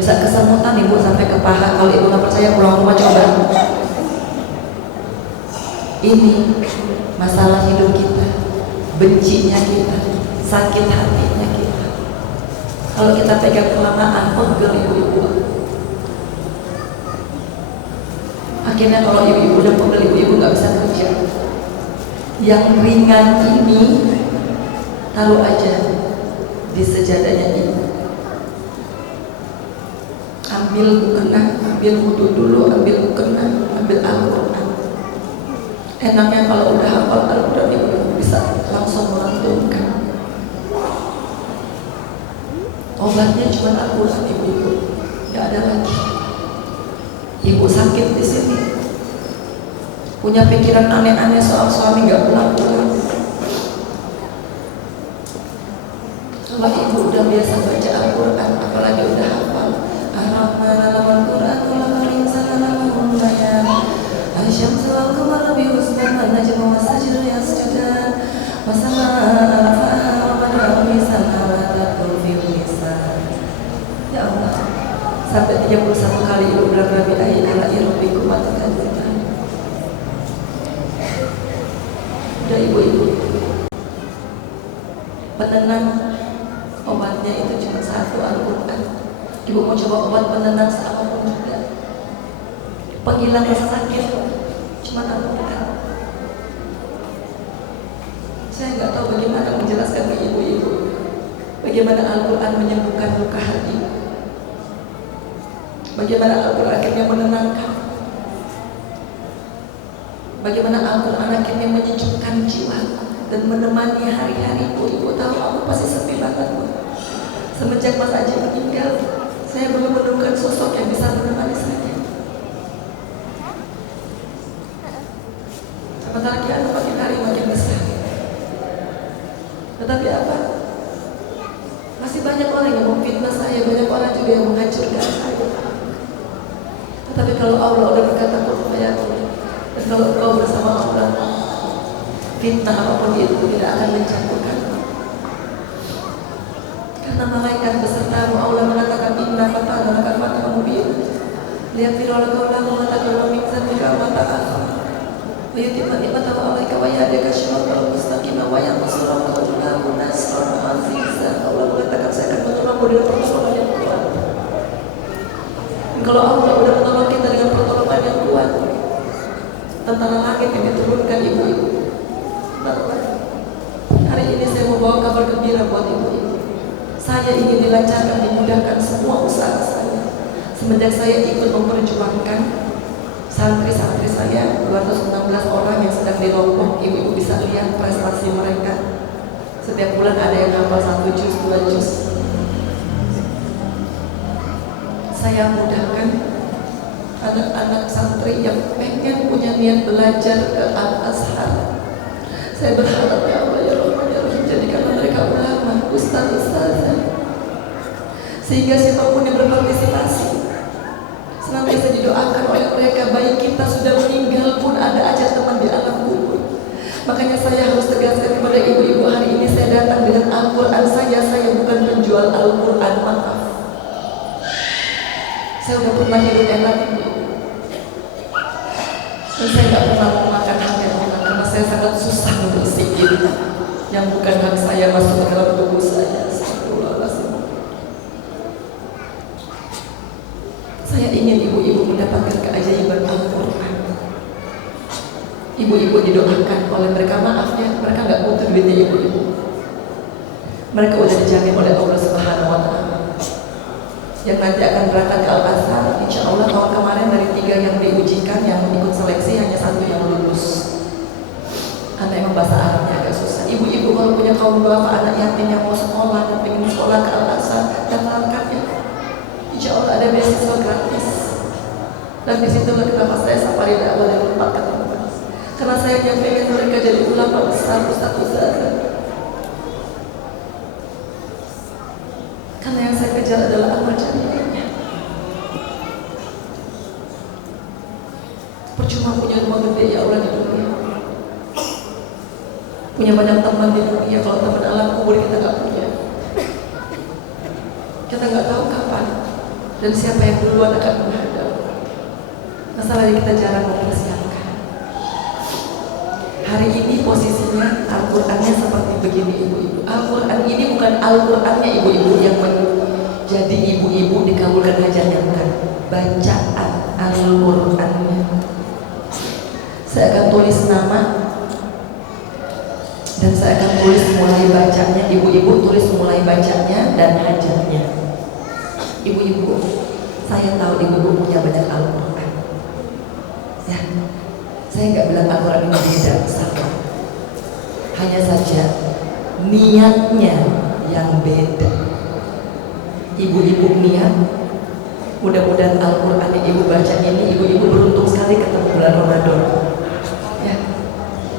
Bisa kesemutan ibu sampai ke paha. Kalau ibu nggak percaya pulang rumah coba. Ini masalah hidup kita, bencinya kita, sakit hatinya kita. Kalau kita pegang kelamaan, pegel ibu-ibu. Akhirnya kalau ibu-ibu udah pegel, ibu-ibu nggak bisa kerja. Yang ringan ini taruh aja di sejadahnya ibu. Ambil mukena, ambil wudu dulu, ambil mukena, ambil Al-Quran. Enaknya kalau udah hafal Al-Quran ibu bisa langsung melantunkan. Obatnya cuma Al-Quran ibu-ibu, nggak ada lagi. Ibu sakit di sini, punya pikiran aneh-aneh soal suami nggak pulang-pulang. Kalau ibu udah biasa baca Al-Quran, apalagi udah hafal Ar-Rahman Al-Quran Asyamsu al-qamara bi-husban wan-najmu was-sajdu yasjudan was-samaa'a rafa'aha wa qadara miisaanaha wa taqul fi miisaan. Ya Allah, sampai 31 kali ibu bilang Rabbi ayyi ala'i rabbikum atakadzibun. Udah ibu-ibu, penenang obatnya itu cuma 1 Al-Quran. Ibu mau coba obat penenang apapun juga, penghilang rasa sakit, cuma Al-Quran. Saya nggak tahu bagaimana menjelaskan ke ibu-ibu bagaimana Al-Quran menyembuhkan luka hati, bagaimana Al-Quran akhirnya menenangkan, bagaimana Al-Quran akhirnya menyejukkan jiwa dan menemani hari-hariku. Ibu tahu aku pasti sepi banget, Bu. Semenjak Mas Aji meninggal, saya belum menemukan sosok yang bisa menemani saya. Sementara kian makin hari makin besar. Tetapi apa? Masih banyak orang yang memfitnah saya, banyak orang juga yang menghancurkan saya. Tetapi kalau Allah udah berkata dan kalau kau bersama Allah, fitnah apapun itu tidak akan mencampurkan. Karena malaikat besertamu, Allah mengatakan inna fatana laka fathan mubin. Lihat fir'aun qaulahu wa taqulu min dzalika wa ta'ala. Wa yutimma ni'matahu 'alaika wa yahdika siratan mustaqima wa yansuraka Allahu nasran 'azizan. Allah mengatakan saya akan menolongmu dengan pertolongan yang kuat. Dan kalau Allah sudah menolong kita dengan pertolongan yang kuat, tentara langit yang diturunkan ibu-ibu. Hari ini saya mau bawa kabar gembira buat ibu-ibu. Saya ingin dilancarkan, dimudahkan semua usaha saya. Semenjak saya ikut memperjuangkan santri-santri saya, 216 orang yang sedang di Lombok, ibu-ibu bisa lihat prestasi mereka. Setiap bulan ada yang hafal 1 juz, 2 juz. Saya mudahkan anak-anak santri yang pengen punya niat belajar ke Al-Azhar. Saya berharap ya Allah, ya Rahman, ya Rahim, jadikan mereka ulama, ustaz-ustazah, sehingga siapapun yang berpartisipasi senantiasa didoakan oleh mereka, baik kita sudah meninggal pun ada aja teman di alam kubur. Makanya saya harus tegaskan kepada ibu-ibu, hari ini saya datang dengan Al-Quran saya bukan menjual Al-Quran, maaf. Saya udah pernah hidup enak, ibu. Dan saya nggak pernah memakan hak yang hilang karena saya sangat susah untuk sikit yang bukan hak saya masuk ke dalam tubuh saya. Astagfirullahaladzim. Saya ingin ibu-ibu mendapatkan keajaiban Al-Quran. Ibu-ibu didoakan oleh mereka, maaf ya, mereka nggak butuh duitnya ibu-ibu. Mereka udah dijamin oleh Allah Subhanahu Wa Taala. Yang nanti akan berangkat ke Al-Azhar, insya Allah tahun kemarin dari 3 yang diujikan, yang ikut seleksi hanya 1 yang lulus. Karena emang bahasa Arabnya agak susah. Ibu-ibu kalau punya kaum bapak anak yatim yang mau sekolah dan pengen sekolah ke Al-Azhar, daftarkan ya. Insya Allah ada beasiswa gratis. Dan disitulah kenapa saya safari dakwah dari tempat ke tempat. Karena saya yang pengen mereka jadi ulama besar, ustaz-ustaz. Karena yang saya kejar adalah amal jariahnya. Percuma punya rumah gede ya Allah di dunia, punya banyak teman di dunia, kalau teman alam kubur kita nggak punya. Kita nggak tahu kapan dan siapa yang duluan akan menghadap. Masalahnya kita jarang mempersiapkan. Hari ini posisinya Al-Qurannya seperti begini ibu-ibu. Al-Quran ini bukan Al-Qurannya ibu-ibu yang menjadi ibu-ibu dikabulkan hajatnya, bukan. Bacaan Al-Qurannya. Saya akan tulis nama dan saya akan tulis mulai bacanya. Ibu-ibu tulis mulai bacanya dan hajatnya. Ibu-ibu, saya tahu ibu-ibu punya banyak Al-Quran. Ya, saya nggak bilang Al-Quran ini beda, sama. Hanya saja niatnya yang beda. Ibu-ibu niat, mudah-mudahan Al-Quran yang ibu baca ini, ibu-ibu beruntung sekali ketemu bulan Ramadan. Ya,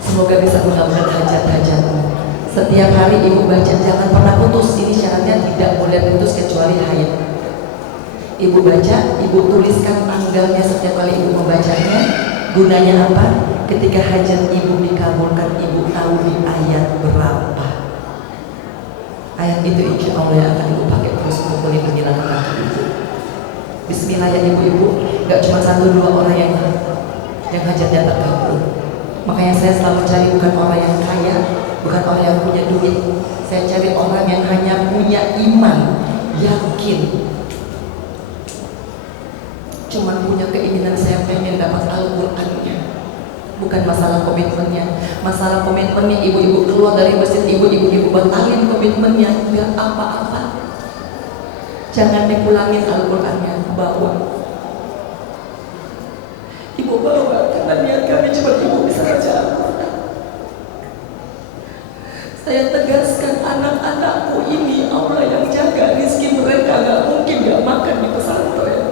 semoga bisa mengabulkan hajat-hajatmu. Setiap hari ibu baca, jangan pernah putus. Ini syaratnya tidak boleh putus kecuali haid. Ibu baca, ibu tuliskan tanggalnya setiap kali ibu membacanya. Gunanya apa? Ketika hajat ibu dikabulkan, ibu tahu di ayat berapa. Ayat itu insya Allah yang akan ibu pakai terus untuk melindungi laki-laki ibu. Bismillah ya ibu-ibu, gak cuma 1-2 orang yang hajatnya terkabul. Makanya saya selalu cari bukan orang yang kaya, bukan orang yang punya duit. Saya cari orang yang hanya punya iman, yakin. Cuman punya keinginan saya pengen dapat Al-Qurannya, bukan masalah komitmennya. Masalah komitmennya ibu-ibu keluar dari masjid, ibu-ibu batalin komitmennya, nggak apa-apa. Jangan dipulangin Al-Qurannya, bawa. Ibu bawa, karena niat kami cuma ibu bisa baca Al-Quran. Saya tegaskan anak-anakku ini Allah yang jaga rizki mereka, nggak mungkin nggak makan di pesantren.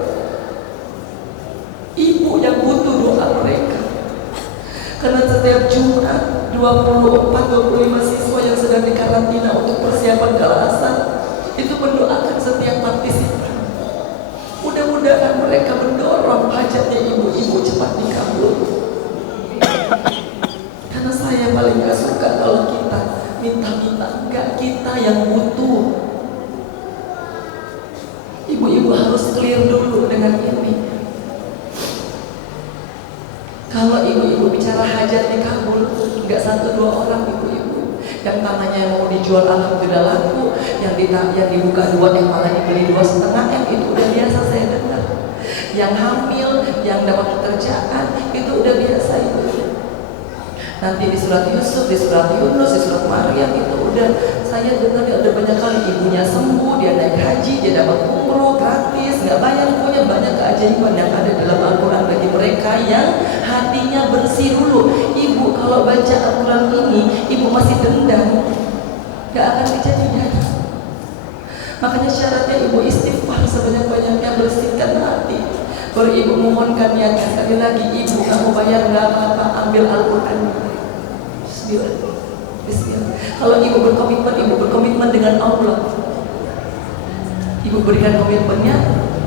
Ibu yang butuh doa mereka. Karena setiap Jumat 24-25 siswa yang sedang dikarantina untuk persiapan ke Al-Azhar itu mendoakan setiap partisipan. Mudah-mudahan mereka mendorong hajatnya ibu-ibu cepat dikabul. Karena saya paling gak suka kalau kita minta-minta, enggak, kita yang butuh. Ibu-ibu harus clear dulu dengan ini. Kalau ibu-ibu bicara hajat dikabul, nggak 1-2 orang ibu-ibu. Yang tanahnya yang mau dijual alhamdulillah laku, yang dibuka 2 M malah dibeli 2,5 M, itu udah biasa saya dengar. Yang hamil, yang dapat pekerjaan, itu udah biasa ibu. Nanti di surat Yusuf, di surat Yunus, di surat Maryam itu udah saya dengar udah banyak kali ibunya sembuh, dia naik haji, dia dapat umroh gratis, nggak bayar, pokoknya banyak keajaiban yang ada dalam Al-Quran bagi mereka yang hatinya bersih dulu. Ibu kalau baca Al-Quran ini, ibu masih dendam, nggak akan kejadian. Makanya syaratnya ibu istighfar sebanyak-banyaknya, bersihkan hati. Baru ibu mohonkan niatnya sekali lagi, ibu kamu bayar nggak apa-apa, ambil Al-Quran. Bismillah. Bismillah. Kalau ibu berkomitmen dengan Allah. Ibu berikan komitmennya,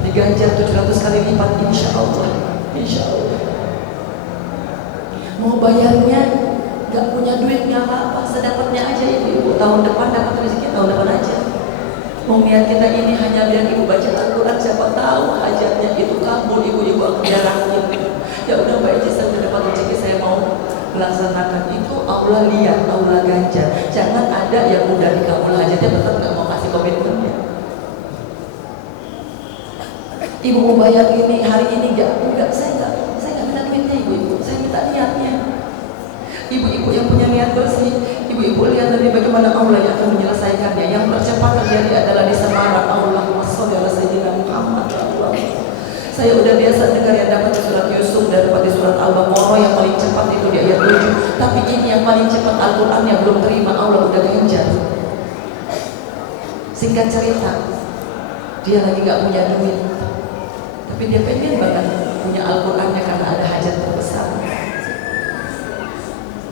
diganjar 700 kali lipat, insya Allah. Insya Allah. Mau bayarnya nggak punya duit nggak apa-apa, sedapatnya aja ibu. Tahun depan dapat rezeki, tahun depan aja. Mau niat kita ini hanya biar ibu baca Al-Quran, siapa tahu hajatnya itu kabul, ibu-ibu akan jarakin. Ya udah Mbak Eci, saya udah dapat melaksanakan itu Allah lihat, Allah ganjar. Jangan ada yang udah dikabul hajatnya tetap nggak mau kasih komitmennya. Ibu mau bayar ini hari ini enggak, saya nggak minta duitnya ibu, saya minta niatnya. Ibu-ibu yang punya niat bersih, ibu-ibu lihat nanti bagaimana Allah yang akan menyelesaikannya. Yang tercepat terjadi adalah di Semarang. Allahumma sholli ala sayyidina Muhammad. Saya udah biasa dengar yang dapat di surat Yusuf dan dapat di surat Al-Baqarah yang paling cepat itu di ayat 7. Tapi ini yang paling cepat Al-Quran yang belum terima Allah udah ganjar. Singkat cerita, dia lagi gak punya duit, tapi dia pengen banget punya Al-Qurannya karena ada hajat terbesar.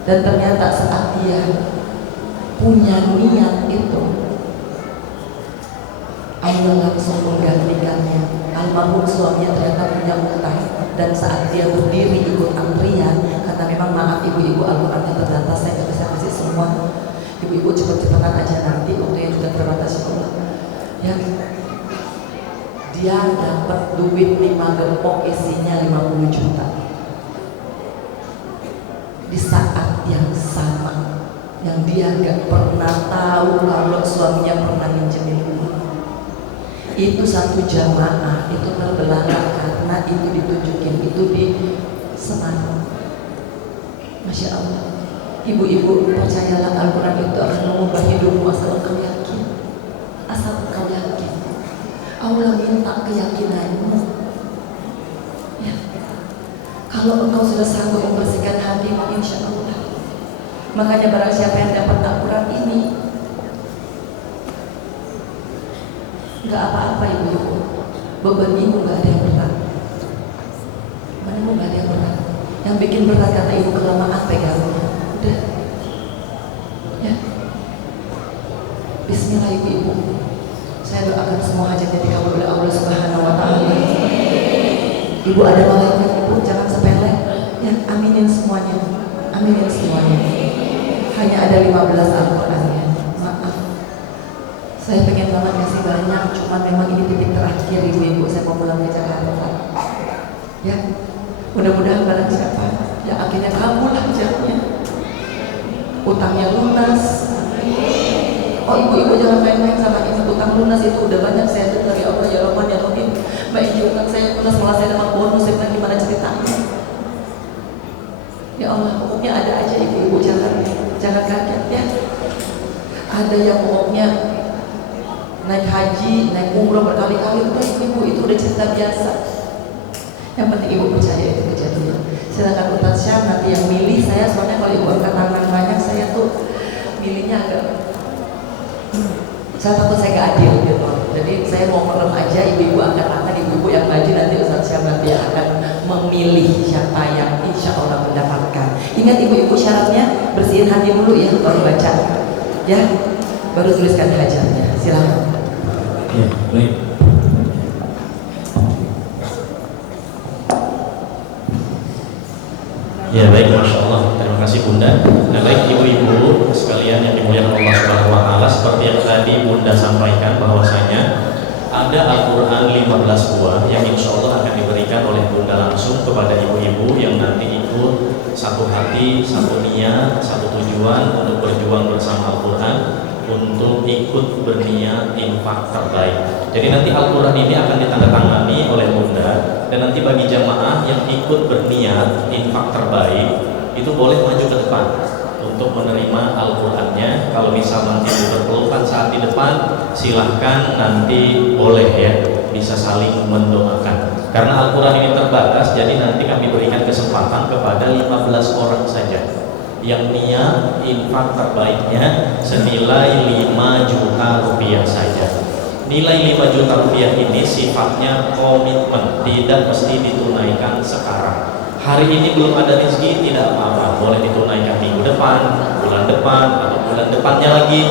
Dan ternyata saat dia punya niat itu, Allah langsung menggantikannya. Almarhum suaminya ternyata punya utang, dan saat dia berdiri ikut antrian, karena memang maaf ibu-ibu Al-Qurannya terbatas, saya nggak bisa kasih semua. Ibu-ibu cepet-cepetan aja nanti, waktunya juga terbatas Allah. Ya, dia dapat duit 5 gempok isinya 50 juta. Di saat yang sama, yang dia nggak pernah tahu kalau suaminya pernah minjemin uang. Itu satu jamaah itu terbelah karena itu ditunjukin itu di Semarang. Masya Allah, ibu-ibu percayalah Al-Quran itu akan mengubah hidupmu asal engkau yakin. Asal engkau yakin, Allah minta keyakinanmu. Ya, kalau engkau sudah sanggup membersihkan hatimu, insya Allah. Makanya barang siapa yang dapat Al-Quran ini, nggak apa-apa ibu-ibu, beban ibu nggak ada yang berat, bebanmu nggak ada yang berat. Yang bikin berat kata ibu kelamaan pegangnya. Udah, ya. Bismillah ibu-ibu, saya doakan semua hajatnya dikabul oleh Allah Subhanahu Wa Taala. Ibu ada malaikat ibu, jangan sepele, ya. Aminin semuanya, aminin semuanya. Hanya ada 15 Al-Qurannya. Saya pengen banget kasih banyak, cuman memang ini titik terakhir ibu-ibu, saya mau pulang ke Jakarta. Ya, mudah-mudahan barang siapa yang akhirnya kabul hajatnya, utangnya lunas. Oh ibu-ibu jangan main-main sama ini, utang lunas itu udah banyak saya dengar. Ya Allah ya Rahman ya Rahim, Mbak Iji utang saya lunas, malah saya dapat bonus. Saya bilang gimana ceritanya? Ya Allah, pokoknya ada aja ibu-ibu, jangan kaget ya. Ada yang pokoknya naik haji, naik umroh berkali-kali, udah ibu itu udah cerita biasa. Yang penting ibu percaya itu kejadian. Silakan Ustaz Syam nanti yang milih saya, soalnya kalau ibu angkat tangan banyak saya tuh milihnya agak saya takut saya gak adil gitu. Jadi saya mau merem aja, ibu-ibu angkat tangan, ibu-ibu yang maju nanti Ustaz Syam nanti akan memilih siapa yang insya Allah mendapatkan. Ingat ibu-ibu syaratnya bersihin hati dulu ya, baru baca ya, baru tuliskan hajatnya. Silakan. Ya, baik. Ya baik, Masya Allah. Terima kasih Bunda. Nah baik ibu-ibu sekalian yang dimuliakan Allah Subhanahu Wa Taala, seperti yang tadi Bunda sampaikan bahwasanya ada Al-Quran 15 buah yang insya Allah akan diberikan oleh Bunda langsung kepada ibu-ibu yang nanti ikut satu hati, satu niat, satu tujuan untuk berjuang bersama Al-Quran, untuk ikut berniat infak terbaik. Jadi nanti Al-Quran ini akan ditandatangani oleh Bunda, dan nanti bagi jamaah yang ikut berniat infak terbaik itu boleh maju ke depan untuk menerima Al-Qurannya. Kalau misal nanti berpelukan saat di depan, silahkan nanti boleh ya, bisa saling mendoakan. Karena Al-Quran ini terbatas, jadi nanti kami berikan kesempatan kepada 15 orang saja yang niat infak terbaiknya senilai 5 juta rupiah saja. Nilai 5 juta rupiah ini sifatnya komitmen, tidak mesti ditunaikan sekarang. Hari ini belum ada rezeki, tidak apa-apa, boleh ditunaikan minggu depan, bulan depan, atau bulan depannya lagi,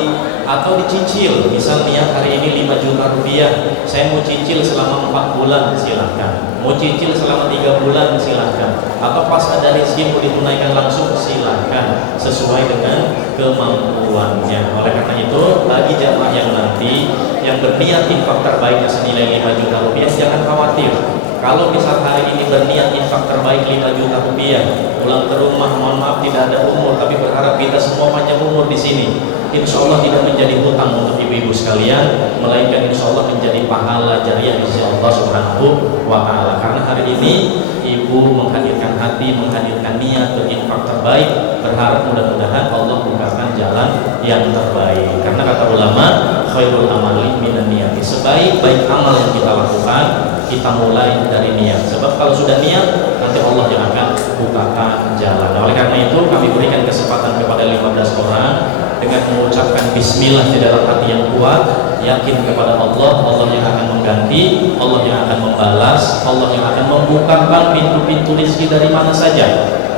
atau dicicil. Misal niat hari ini 5 juta rupiah, saya mau cicil selama 4 bulan, silahkan. Mau cicil selama 3 bulan, silahkan. atau pas ada rezeki mau ditunaikan langsung, silakan sesuai dengan kemampuannya. Oleh karena itu, bagi jamaah yang nanti yang berniat infak terbaiknya senilai 5 juta rupiah, jangan khawatir. Kalau misal hari ini berniat infak terbaik 5 juta rupiah, pulang ke rumah, mohon maaf tidak ada umur, tapi berharap kita semua panjang umur di sini. Insya Allah tidak menjadi hutang untuk ibu-ibu sekalian, melainkan insya Allah menjadi pahala jariah di sisi Allah Subhanahu wa Ta'ala. Karena hari ini ibu menghadirkan hati, menghadirkan niat berinfak terbaik, berharap mudah-mudahan Allah bukakan jalan yang terbaik. Karena kata ulama, khairul amali minan niyati, sebaik-baik amal yang kita lakukan, kita mulai dari niat. Sebab kalau sudah niat, nanti Allah yang akan bukakan jalan. Oleh karena itu, kami berikan kesempatan kepada 15 orang dengan mengucapkan bismillah di dalam hati yang kuat, yakin kepada Allah, Allah yang akan mengganti, Allah yang akan membalas, Allah yang akan membukakan pintu-pintu rezeki dari mana saja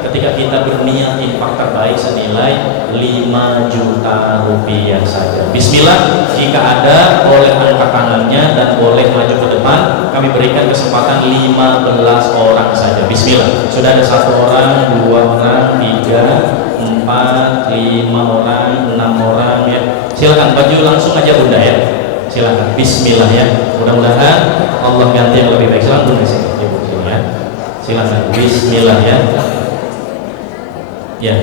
ketika kita berniat infak terbaik senilai 5 juta rupiah saja. Bismillah, jika ada boleh angkat tangannya dan boleh maju ke depan. Kami berikan kesempatan 15 orang saja. Bismillah. Sudah ada 1 orang, 2 orang, 3, 4, 5 orang, 6 orang ya. Silakan baju langsung aja Bunda ya. Silakan. Bismillah ya. Mudah-mudahan Allah ganti yang lebih baik. Silakan Bunda sini. Ibu sini ya. Silakan. Bismillah ya. Ya,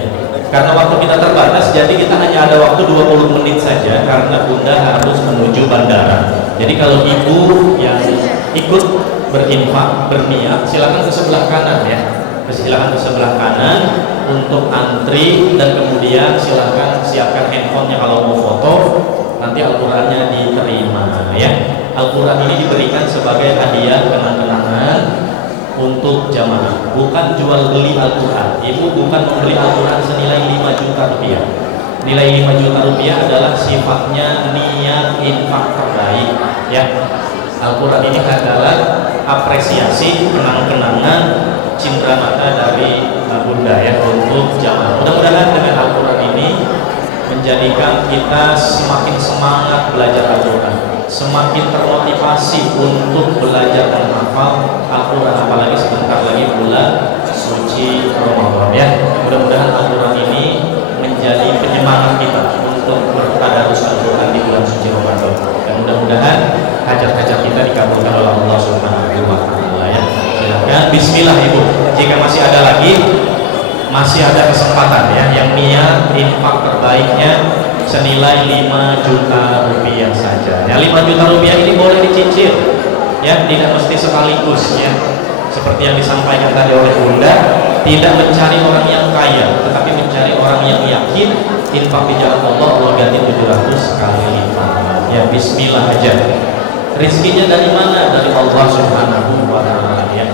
karena waktu kita terbatas, jadi kita hanya ada waktu 20 menit saja karena Bunda harus menuju bandara. Jadi kalau ibu yang ikut berinfak, berniat, silakan ke sebelah kanan ya. Silakan ke sebelah kanan untuk antri, dan kemudian silakan siapkan handphonenya kalau mau foto. Nanti Al-Qur'annya diterima ya. Al-Qur'an ini diberikan sebagai hadiah kenang-kenangan untuk jamaah, bukan jual beli Al-Quran. Ibu bukan membeli Al-Quran senilai 5 juta rupiah. Nilai 5 juta rupiah adalah sifatnya niat infak terbaik ya. Al-Quran ini adalah apresiasi, kenang-kenangan, cindera mata dari Bunda ya untuk jamaah. Mudah-mudahan dengan Al-Quran ini menjadikan kita semakin semangat belajar Al-Quran, semakin termotivasi untuk belajar dan menghafal Al-Quran, apalagi sebentar lagi bulan suci Ramadan ya. Mudah-mudahan Al-Quran ini menjadi penyemangat kita untuk bertadarus Al-Quran di bulan suci Ramadan, dan mudah-mudahan hajat-hajat kita dikabulkan oleh Allah Subhanahu wa Ta'ala ya. Silakan. Bismillah Ibu. Jika masih ada lagi, masih ada kesempatan ya, yang niat infak terbaiknya senilai 5 juta rupiah saja. Ya, 5 juta rupiah ini boleh dicicil ya, tidak mesti sekaligus ya. Seperti yang disampaikan tadi oleh Bunda, tidak mencari orang yang kaya, tetapi mencari orang yang yakin infak di jalan Allah, Allah ganti 700 kali lipat. Ya, bismillah aja. Rizkinya dari mana? Dari Allah Subhanahu wa Ta'ala ya.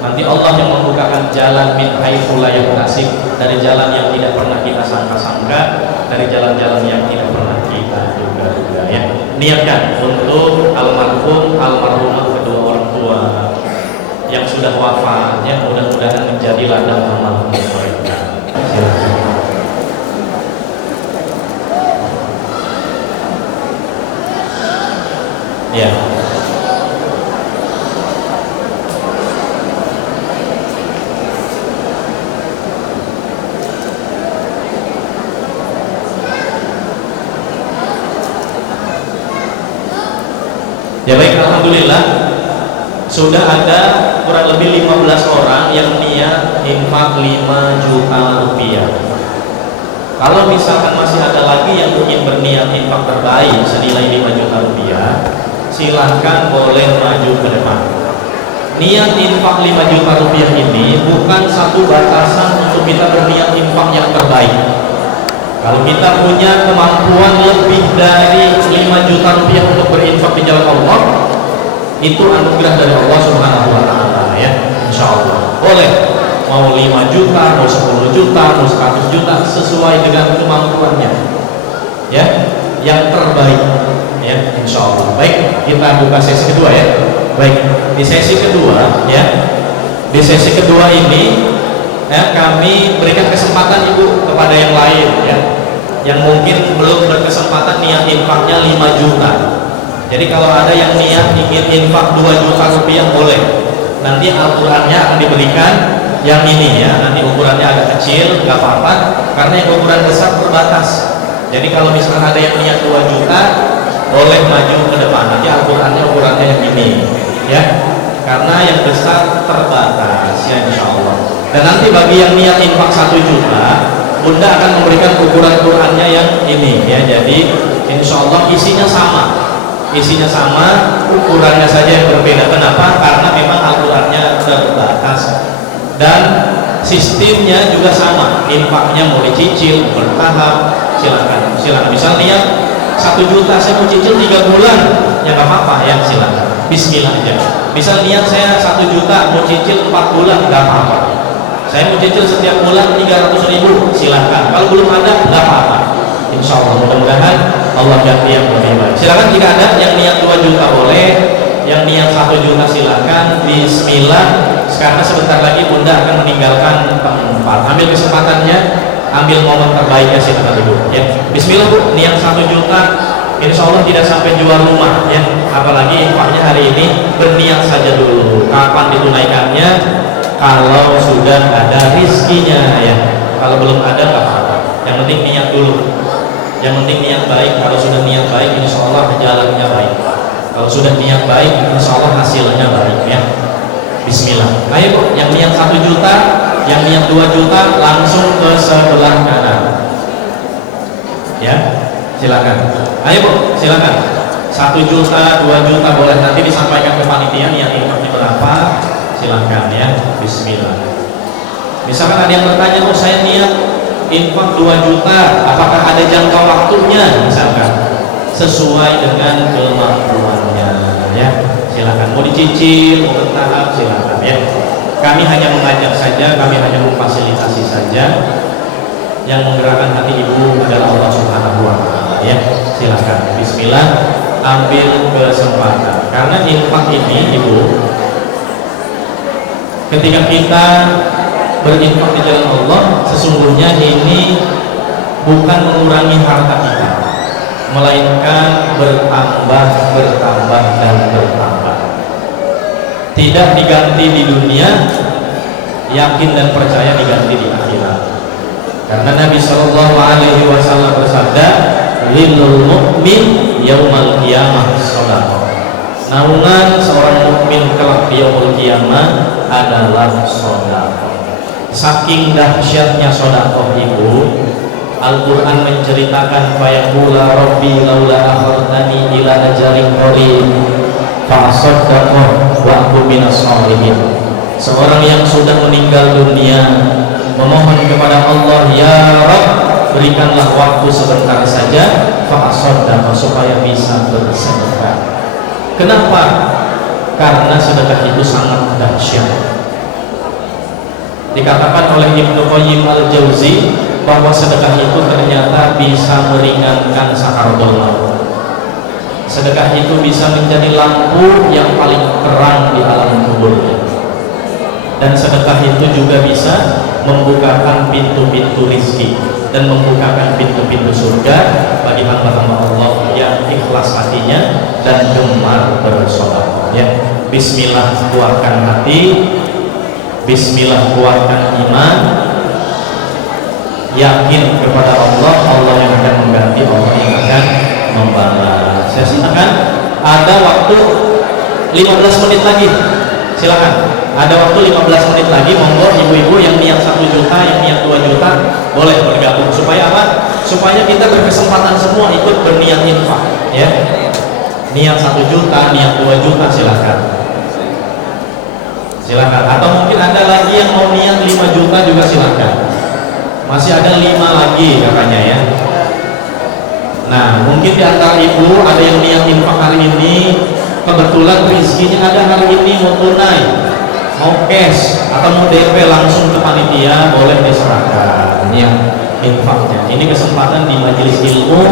Nanti Allah yang membukakan jalan min haitsu la yahtasib, dari jalan yang tidak pernah kita sangka-sangka, dari jalan-jalan yang tidak pernah kita duga-duga ya. Niatkan untuk almarhum, almarhumah kedua orang tua yang sudah wafat ya, mudah-mudahan menjadi ladang amal mereka. Silakan. Ya. Ya baik, alhamdulillah sudah ada kurang lebih 15 orang yang niat infak 5 juta rupiah. Kalau misalkan masih ada lagi yang ingin berniat infak terbaik senilai 5 juta rupiah, silahkan boleh maju ke depan. Niat infak 5 juta rupiah ini bukan satu batasan untuk kita berniat infak yang terbaik. Kalau kita punya kemampuan lebih dari 5 juta rupiah untuk berinfak di jalan Allah, itu anugerah dari Allah Subhanahu wa Ta'ala ya. Insya Allah boleh, mau 5 juta, mau 10 juta, mau 100 juta, sesuai dengan kemampuannya ya, yang terbaik ya, insya Allah. Baik, kita buka sesi kedua ya. Baik, di sesi kedua ya, di sesi kedua ini ya, kami berikan kesempatan Ibu kepada yang lain ya, yang mungkin belum berkesempatan niat infaknya 5 juta. Jadi kalau ada yang niat ingin infak 2 juta rupiah boleh. Nanti Al-Qur'annya akan diberikan yang ini ya, nanti ukurannya agak kecil nggak apa-apa, karena yang ukuran besar terbatas. Jadi kalau misalnya ada yang niat 2 juta boleh maju ke depan, nanti Al-Qurannya ukurannya yang ini ya, karena yang besar terbatas ya insya Allah. Dan nanti bagi yang niat infak 1 juta, Bunda akan memberikan ukuran Qurannya yang ini ya, jadi insya Allah isinya sama, ukurannya saja yang berbeda. Kenapa? Karena memang Al-Qurannya terbatas dan sistemnya juga sama, infaknya mau dicicil bertahap, silakan. Misal niat 1 juta saya mau cicil 3 bulan ya nggak apa-apa ya, silakan, bismillah aja. Misal niat saya 1 juta mau cicil 4 bulan nggak apa-apa, saya mau cicil setiap bulan 300.000, silakan. Kalau belum ada nggak apa-apa, insya Allah mudah-mudahan Allah ganti yang lebih baik. Silakan, jika ada yang niat 2 juta boleh, yang niat 1 juta silakan, bismillah. Karena sebentar lagi Bunda akan meninggalkan tempat. Ambil kesempatannya, ambil momen terbaiknya, silakan Ibu ya. Bismillah Bu, niat 1 juta, insya Allah tidak sampai jual rumah ya. Apalagi infaknya hari ini, berniat saja dulu. Kapan ditunaikannya? Kalau sudah ada rizkinya ya. Kalau belum ada nggak apa-apa. Yang penting niat dulu. Yang penting niat baik. Kalau sudah niat baik, insya Allah jalannya baik. Kalau sudah niat baik, insya Allah hasilnya baik ya. Bismillah. Ayo Bu, yang niat 1 juta, yang niat 2 juta langsung ke sebelah kanan. Ya, silakan. Ayo Bu, silakan. 1 juta, 2 juta boleh, nanti disampaikan ke panitia niat infaknya berapa. Silakan ya. Bismillah. Misalkan ada yang bertanya, oh saya niat infak 2 juta, apakah ada jangka waktunya? Misalkan sesuai dengan kemampuannya ya, silakan. Mau dicicil, mau bertahap, silakan ya. Kami hanya mengajak saja, kami hanya memfasilitasi saja. Yang menggerakkan hati Ibu adalah Allah Subhanahu wa Ta'ala ya. Silakan. Bismillah, ambil kesempatan. Karena infak ini Ibu, ketika kita berinfak di jalan Allah, sesungguhnya ini bukan mengurangi harta kita, melainkan bertambah dan bertambah. Tidak diganti di dunia, yakin dan percaya diganti di akhirat. Karena Nabi Shallallahu Alaihi Wasallam bersabda, "Lil mu'min yaumal qiyamah shadaqah." Naungan seorang mukmin kelak di yaumul qiyamah adalah shadaqah. Saking dahsyatnya shadaqah Ibu, Al-Quran menceritakan, fayaqula rabbi laula akhartani ila ajalin qarib fa asaddaqu wa aku minas shalihin. Seorang yang sudah meninggal dunia memohon kepada Allah, ya Rabb, berikanlah waktu sebentar saja, fa asaddaqu, supaya bisa bersedekah. Kenapa? Karena sedekah itu sangat dahsyat. Dikatakan oleh Ibnu Qayyim al-Jauzi bahwa sedekah itu ternyata bisa meringankan sakaratul maut. Sedekah itu bisa menjadi lampu yang paling terang di alam kuburnya. Dan sedekah itu juga bisa membukakan pintu-pintu rizki dan membukakan pintu-pintu surga bagi hamba-hamba Allah yang ikhlas hatinya dan gemar bersedekah ya. Bismillah, kuatkan hati. Bismillah, kuatkan iman, yakin kepada Allah, Allah yang akan mengganti, Allah yang akan membalas. Saya silakan, ada waktu 15 menit lagi, silakan. Ada waktu 15 menit lagi, monggo ibu-ibu yang niat 1 juta, yang niat 2 juta boleh bergabung. Supaya apa? Supaya kita berkesempatan semua ikut berniat infak ya. Niat 1 juta, niat 2 juta silakan. Silakan. Atau mungkin ada lagi yang mau niat 5 juta juga silakan. Masih ada 5 lagi katanya ya. Nah, mungkin di antara ibu ada yang niat infak hari ini, kebetulan rezekinya ada hari ini, mau tunai, mau cash, atau mau DP langsung ke panitia, boleh diserahkan ya infaknya. Ini kesempatan di majelis ilmu,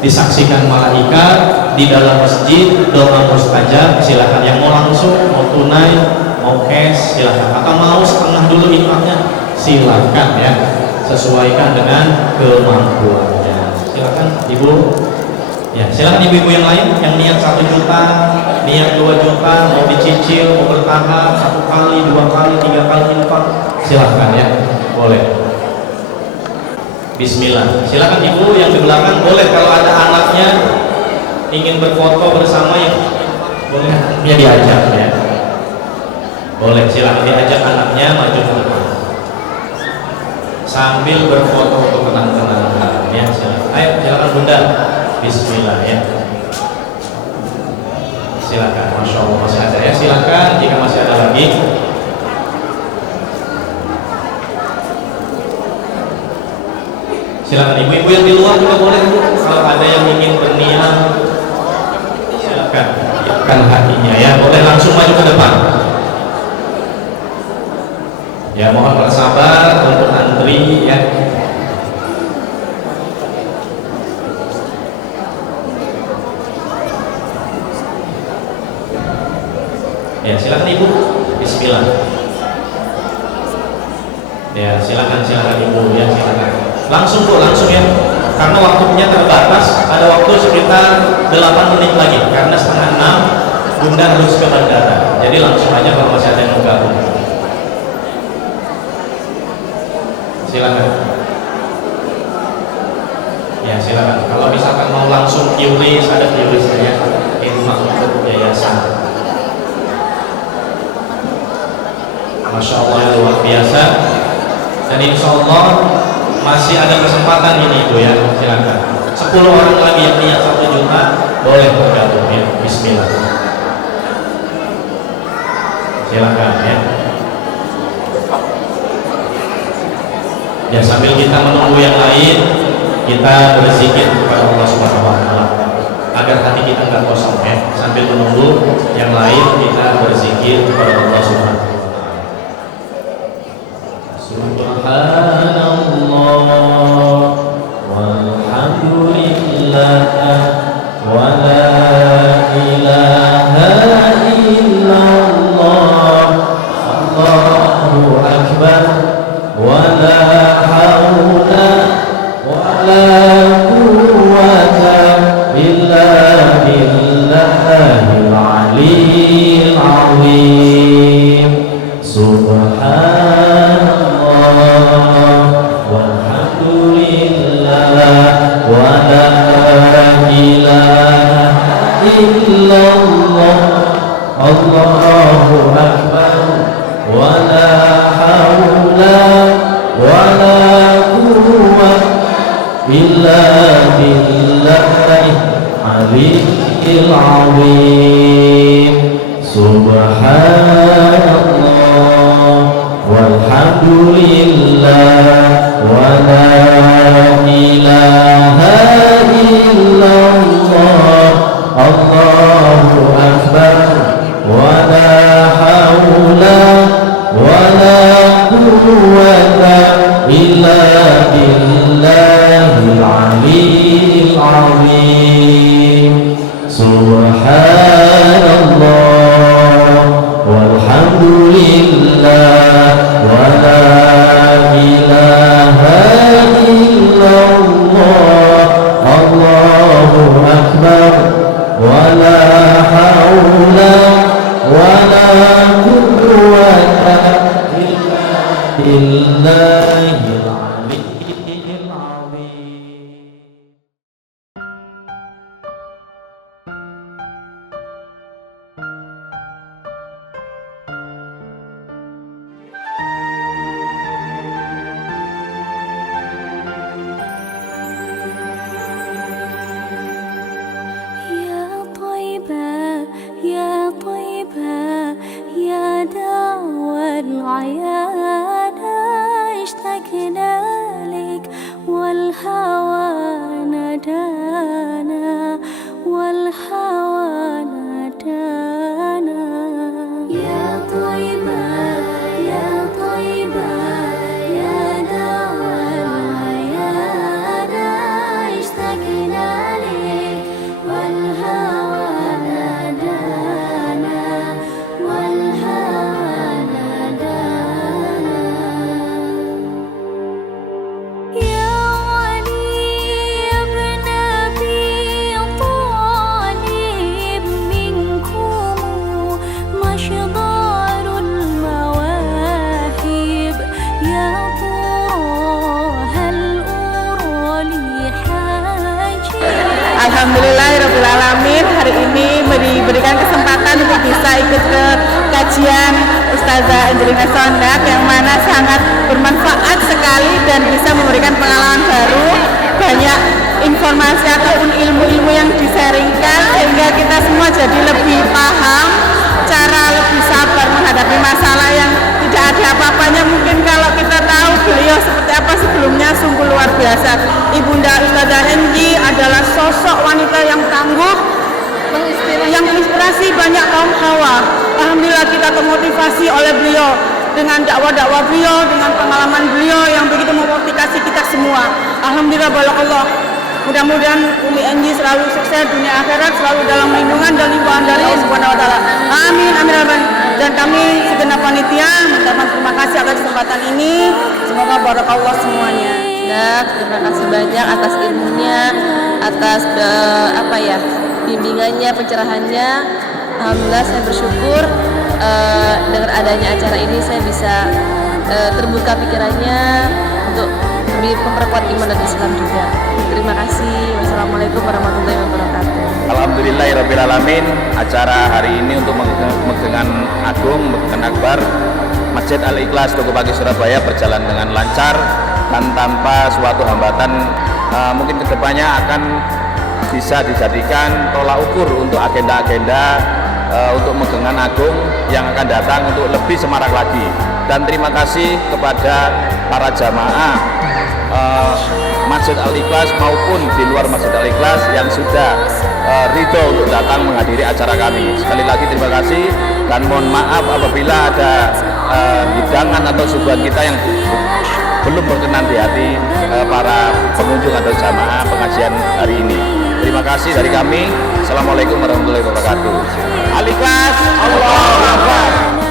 disaksikan malaikat, di dalam masjid, doa mustajab. Silakan, yang mau langsung, mau tunai, mau cash silakan, atau mau setengah dulu infaknya silakan ya, sesuaikan dengan kemampuannya. Silakan ibu. Ya, silakan ibu-ibu yang lain yang niat 1 juta, niat 2 juta, mau dicicil, mau bertahap 1 kali, 2 kali, 3 kali infak, silakan ya, boleh. Bismillah. Silakan ibu yang di belakang boleh kalau ada anaknya ingin berfoto bersama ya, boleh ya diajak ya. Boleh, silakan diajak anaknya maju ke depan sambil berfoto untuk kenang-kenangan ya. Silakan. Ayo, silakan Bunda. Bismillah ya. Silakan. Masya Allah masih ada ya. Silakan jika masih ada lagi. Silakan ibu-ibu yang di luar juga boleh Bu. Kalau ada yang ingin berniat, silakan. Siapkan hatinya ya. Boleh langsung maju ke depan. Ya mohon bersabar untuk antri ya. Ya silakan ibu. Bismillah. Ya silakan ibu ya, silakan. Langsung Bu, langsung ya. Karena waktunya terbatas, ada waktu sekitar 8 menit lagi. Karena setengah 6 Bunda harus ke bandara. Jadi langsung aja kalau masih ada yang mau gabung. Silakan. Ya silakan. Kalau misalkan mau langsung QRIS, ada QRIS ya. Infak untuk yayasan. Masya Allah luar biasa. Dan insya Allah masih ada kesempatan ini Bu ya. Silakan. 10 orang lagi yang niat 1 juta boleh bergabung ya. Bismillah. Silakan ya. Ya sambil kita menunggu yang lain, kita berzikir kepada Allah Subhanahu wa taala agar hati kita enggak kosong ya. Sambil menunggu yang lain, kita berzikir kepada Allah Subhanahu wa taala. Subhanallah walhamdulillah wa la ilaha illallah Allahu akbar wa la haula wa la quwwata illa billahil aliyyil azim. Subhanallah walhamdulillah wa la ilaha illallah Allahu akbar wa la haula wa la quwwata illa billahil aliyyil azim. Subhanallah walhamdulillah wa la ilaha illallah Allahu akbar wa la haula wa la quwwata illa billahil aliyyil azim. Subhanallah walhamdulillah wa la ilaha illallah Allahu akbar wa la haula wa la quwwata illa billahil aliyyil azim. يا طيبة يا طيبة يا دوا العيان اشتقنا Alhamdulillahirrahmanirrahim, hari ini diberikan kesempatan untuk bisa ikut ke kajian Ustazah Angelina Sondak yang mana sangat bermanfaat sekali dan bisa memberikan pengalaman baru, banyak informasi ataupun ilmu-ilmu yang disaringkan sehingga kita semua jadi lebih paham, cara lebih sabar menghadapi masalah yang tidak ada apa-apanya. Mungkin kalau kita tahu beliau seperti apa sebelumnya, sungguh luar biasa. Ibunda Ustazah Enji adalah sosok wanita yang tangguh, yang menginspirasi banyak kaum hawa. Alhamdulillah kita termotivasi oleh beliau dengan dakwah-dakwah beliau, dengan pengalaman beliau yang begitu memotivasi kita semua. Alhamdulillah, barakallah. Mudah-mudahan Umi Enji selalu sukses dunia akhirat, selalu dalam lindungan dan limpahan dari Allah Subhanahu wa taala. Amin amin amin. Dan kami segenap panitia mengucapkan terima kasih atas kesempatan ini. Semoga barakallah semuanya. Terima kasih banyak atas ilmunya, atas bimbingannya, pencerahannya. Alhamdulillah saya bersyukur dengan adanya acara ini saya bisa terbuka pikirannya untuk lebih memperkuat iman dan Islam juga. Terima kasih. Wassalamualaikum warahmatullahi wabarakatuh. Alhamdulillahirrahmanirrahim. Acara hari ini untuk Megengan Agung, Megengan Akbar Masjid Al-Ikhlas Tugu Pagi Surabaya berjalan dengan lancar dan tanpa suatu hambatan. Mungkin kedepannya akan bisa dijadikan tolak ukur untuk agenda-agenda untuk Megengan Agung yang akan datang untuk lebih semarak lagi. Dan terima kasih kepada para jamaah Masjid Al-Ikhlas maupun di luar Masjid Al-Ikhlas yang sudah ridho untuk datang menghadiri acara kami. Sekali lagi terima kasih dan mohon maaf apabila ada hidangan atau suguhan kita yang belum berkenan di hati para pengunjung atau jamaah pengajian hari ini. Terima kasih dari kami. Assalamualaikum warahmatullahi wabarakatuh. Al-Ikhlas, Allahu Akbar.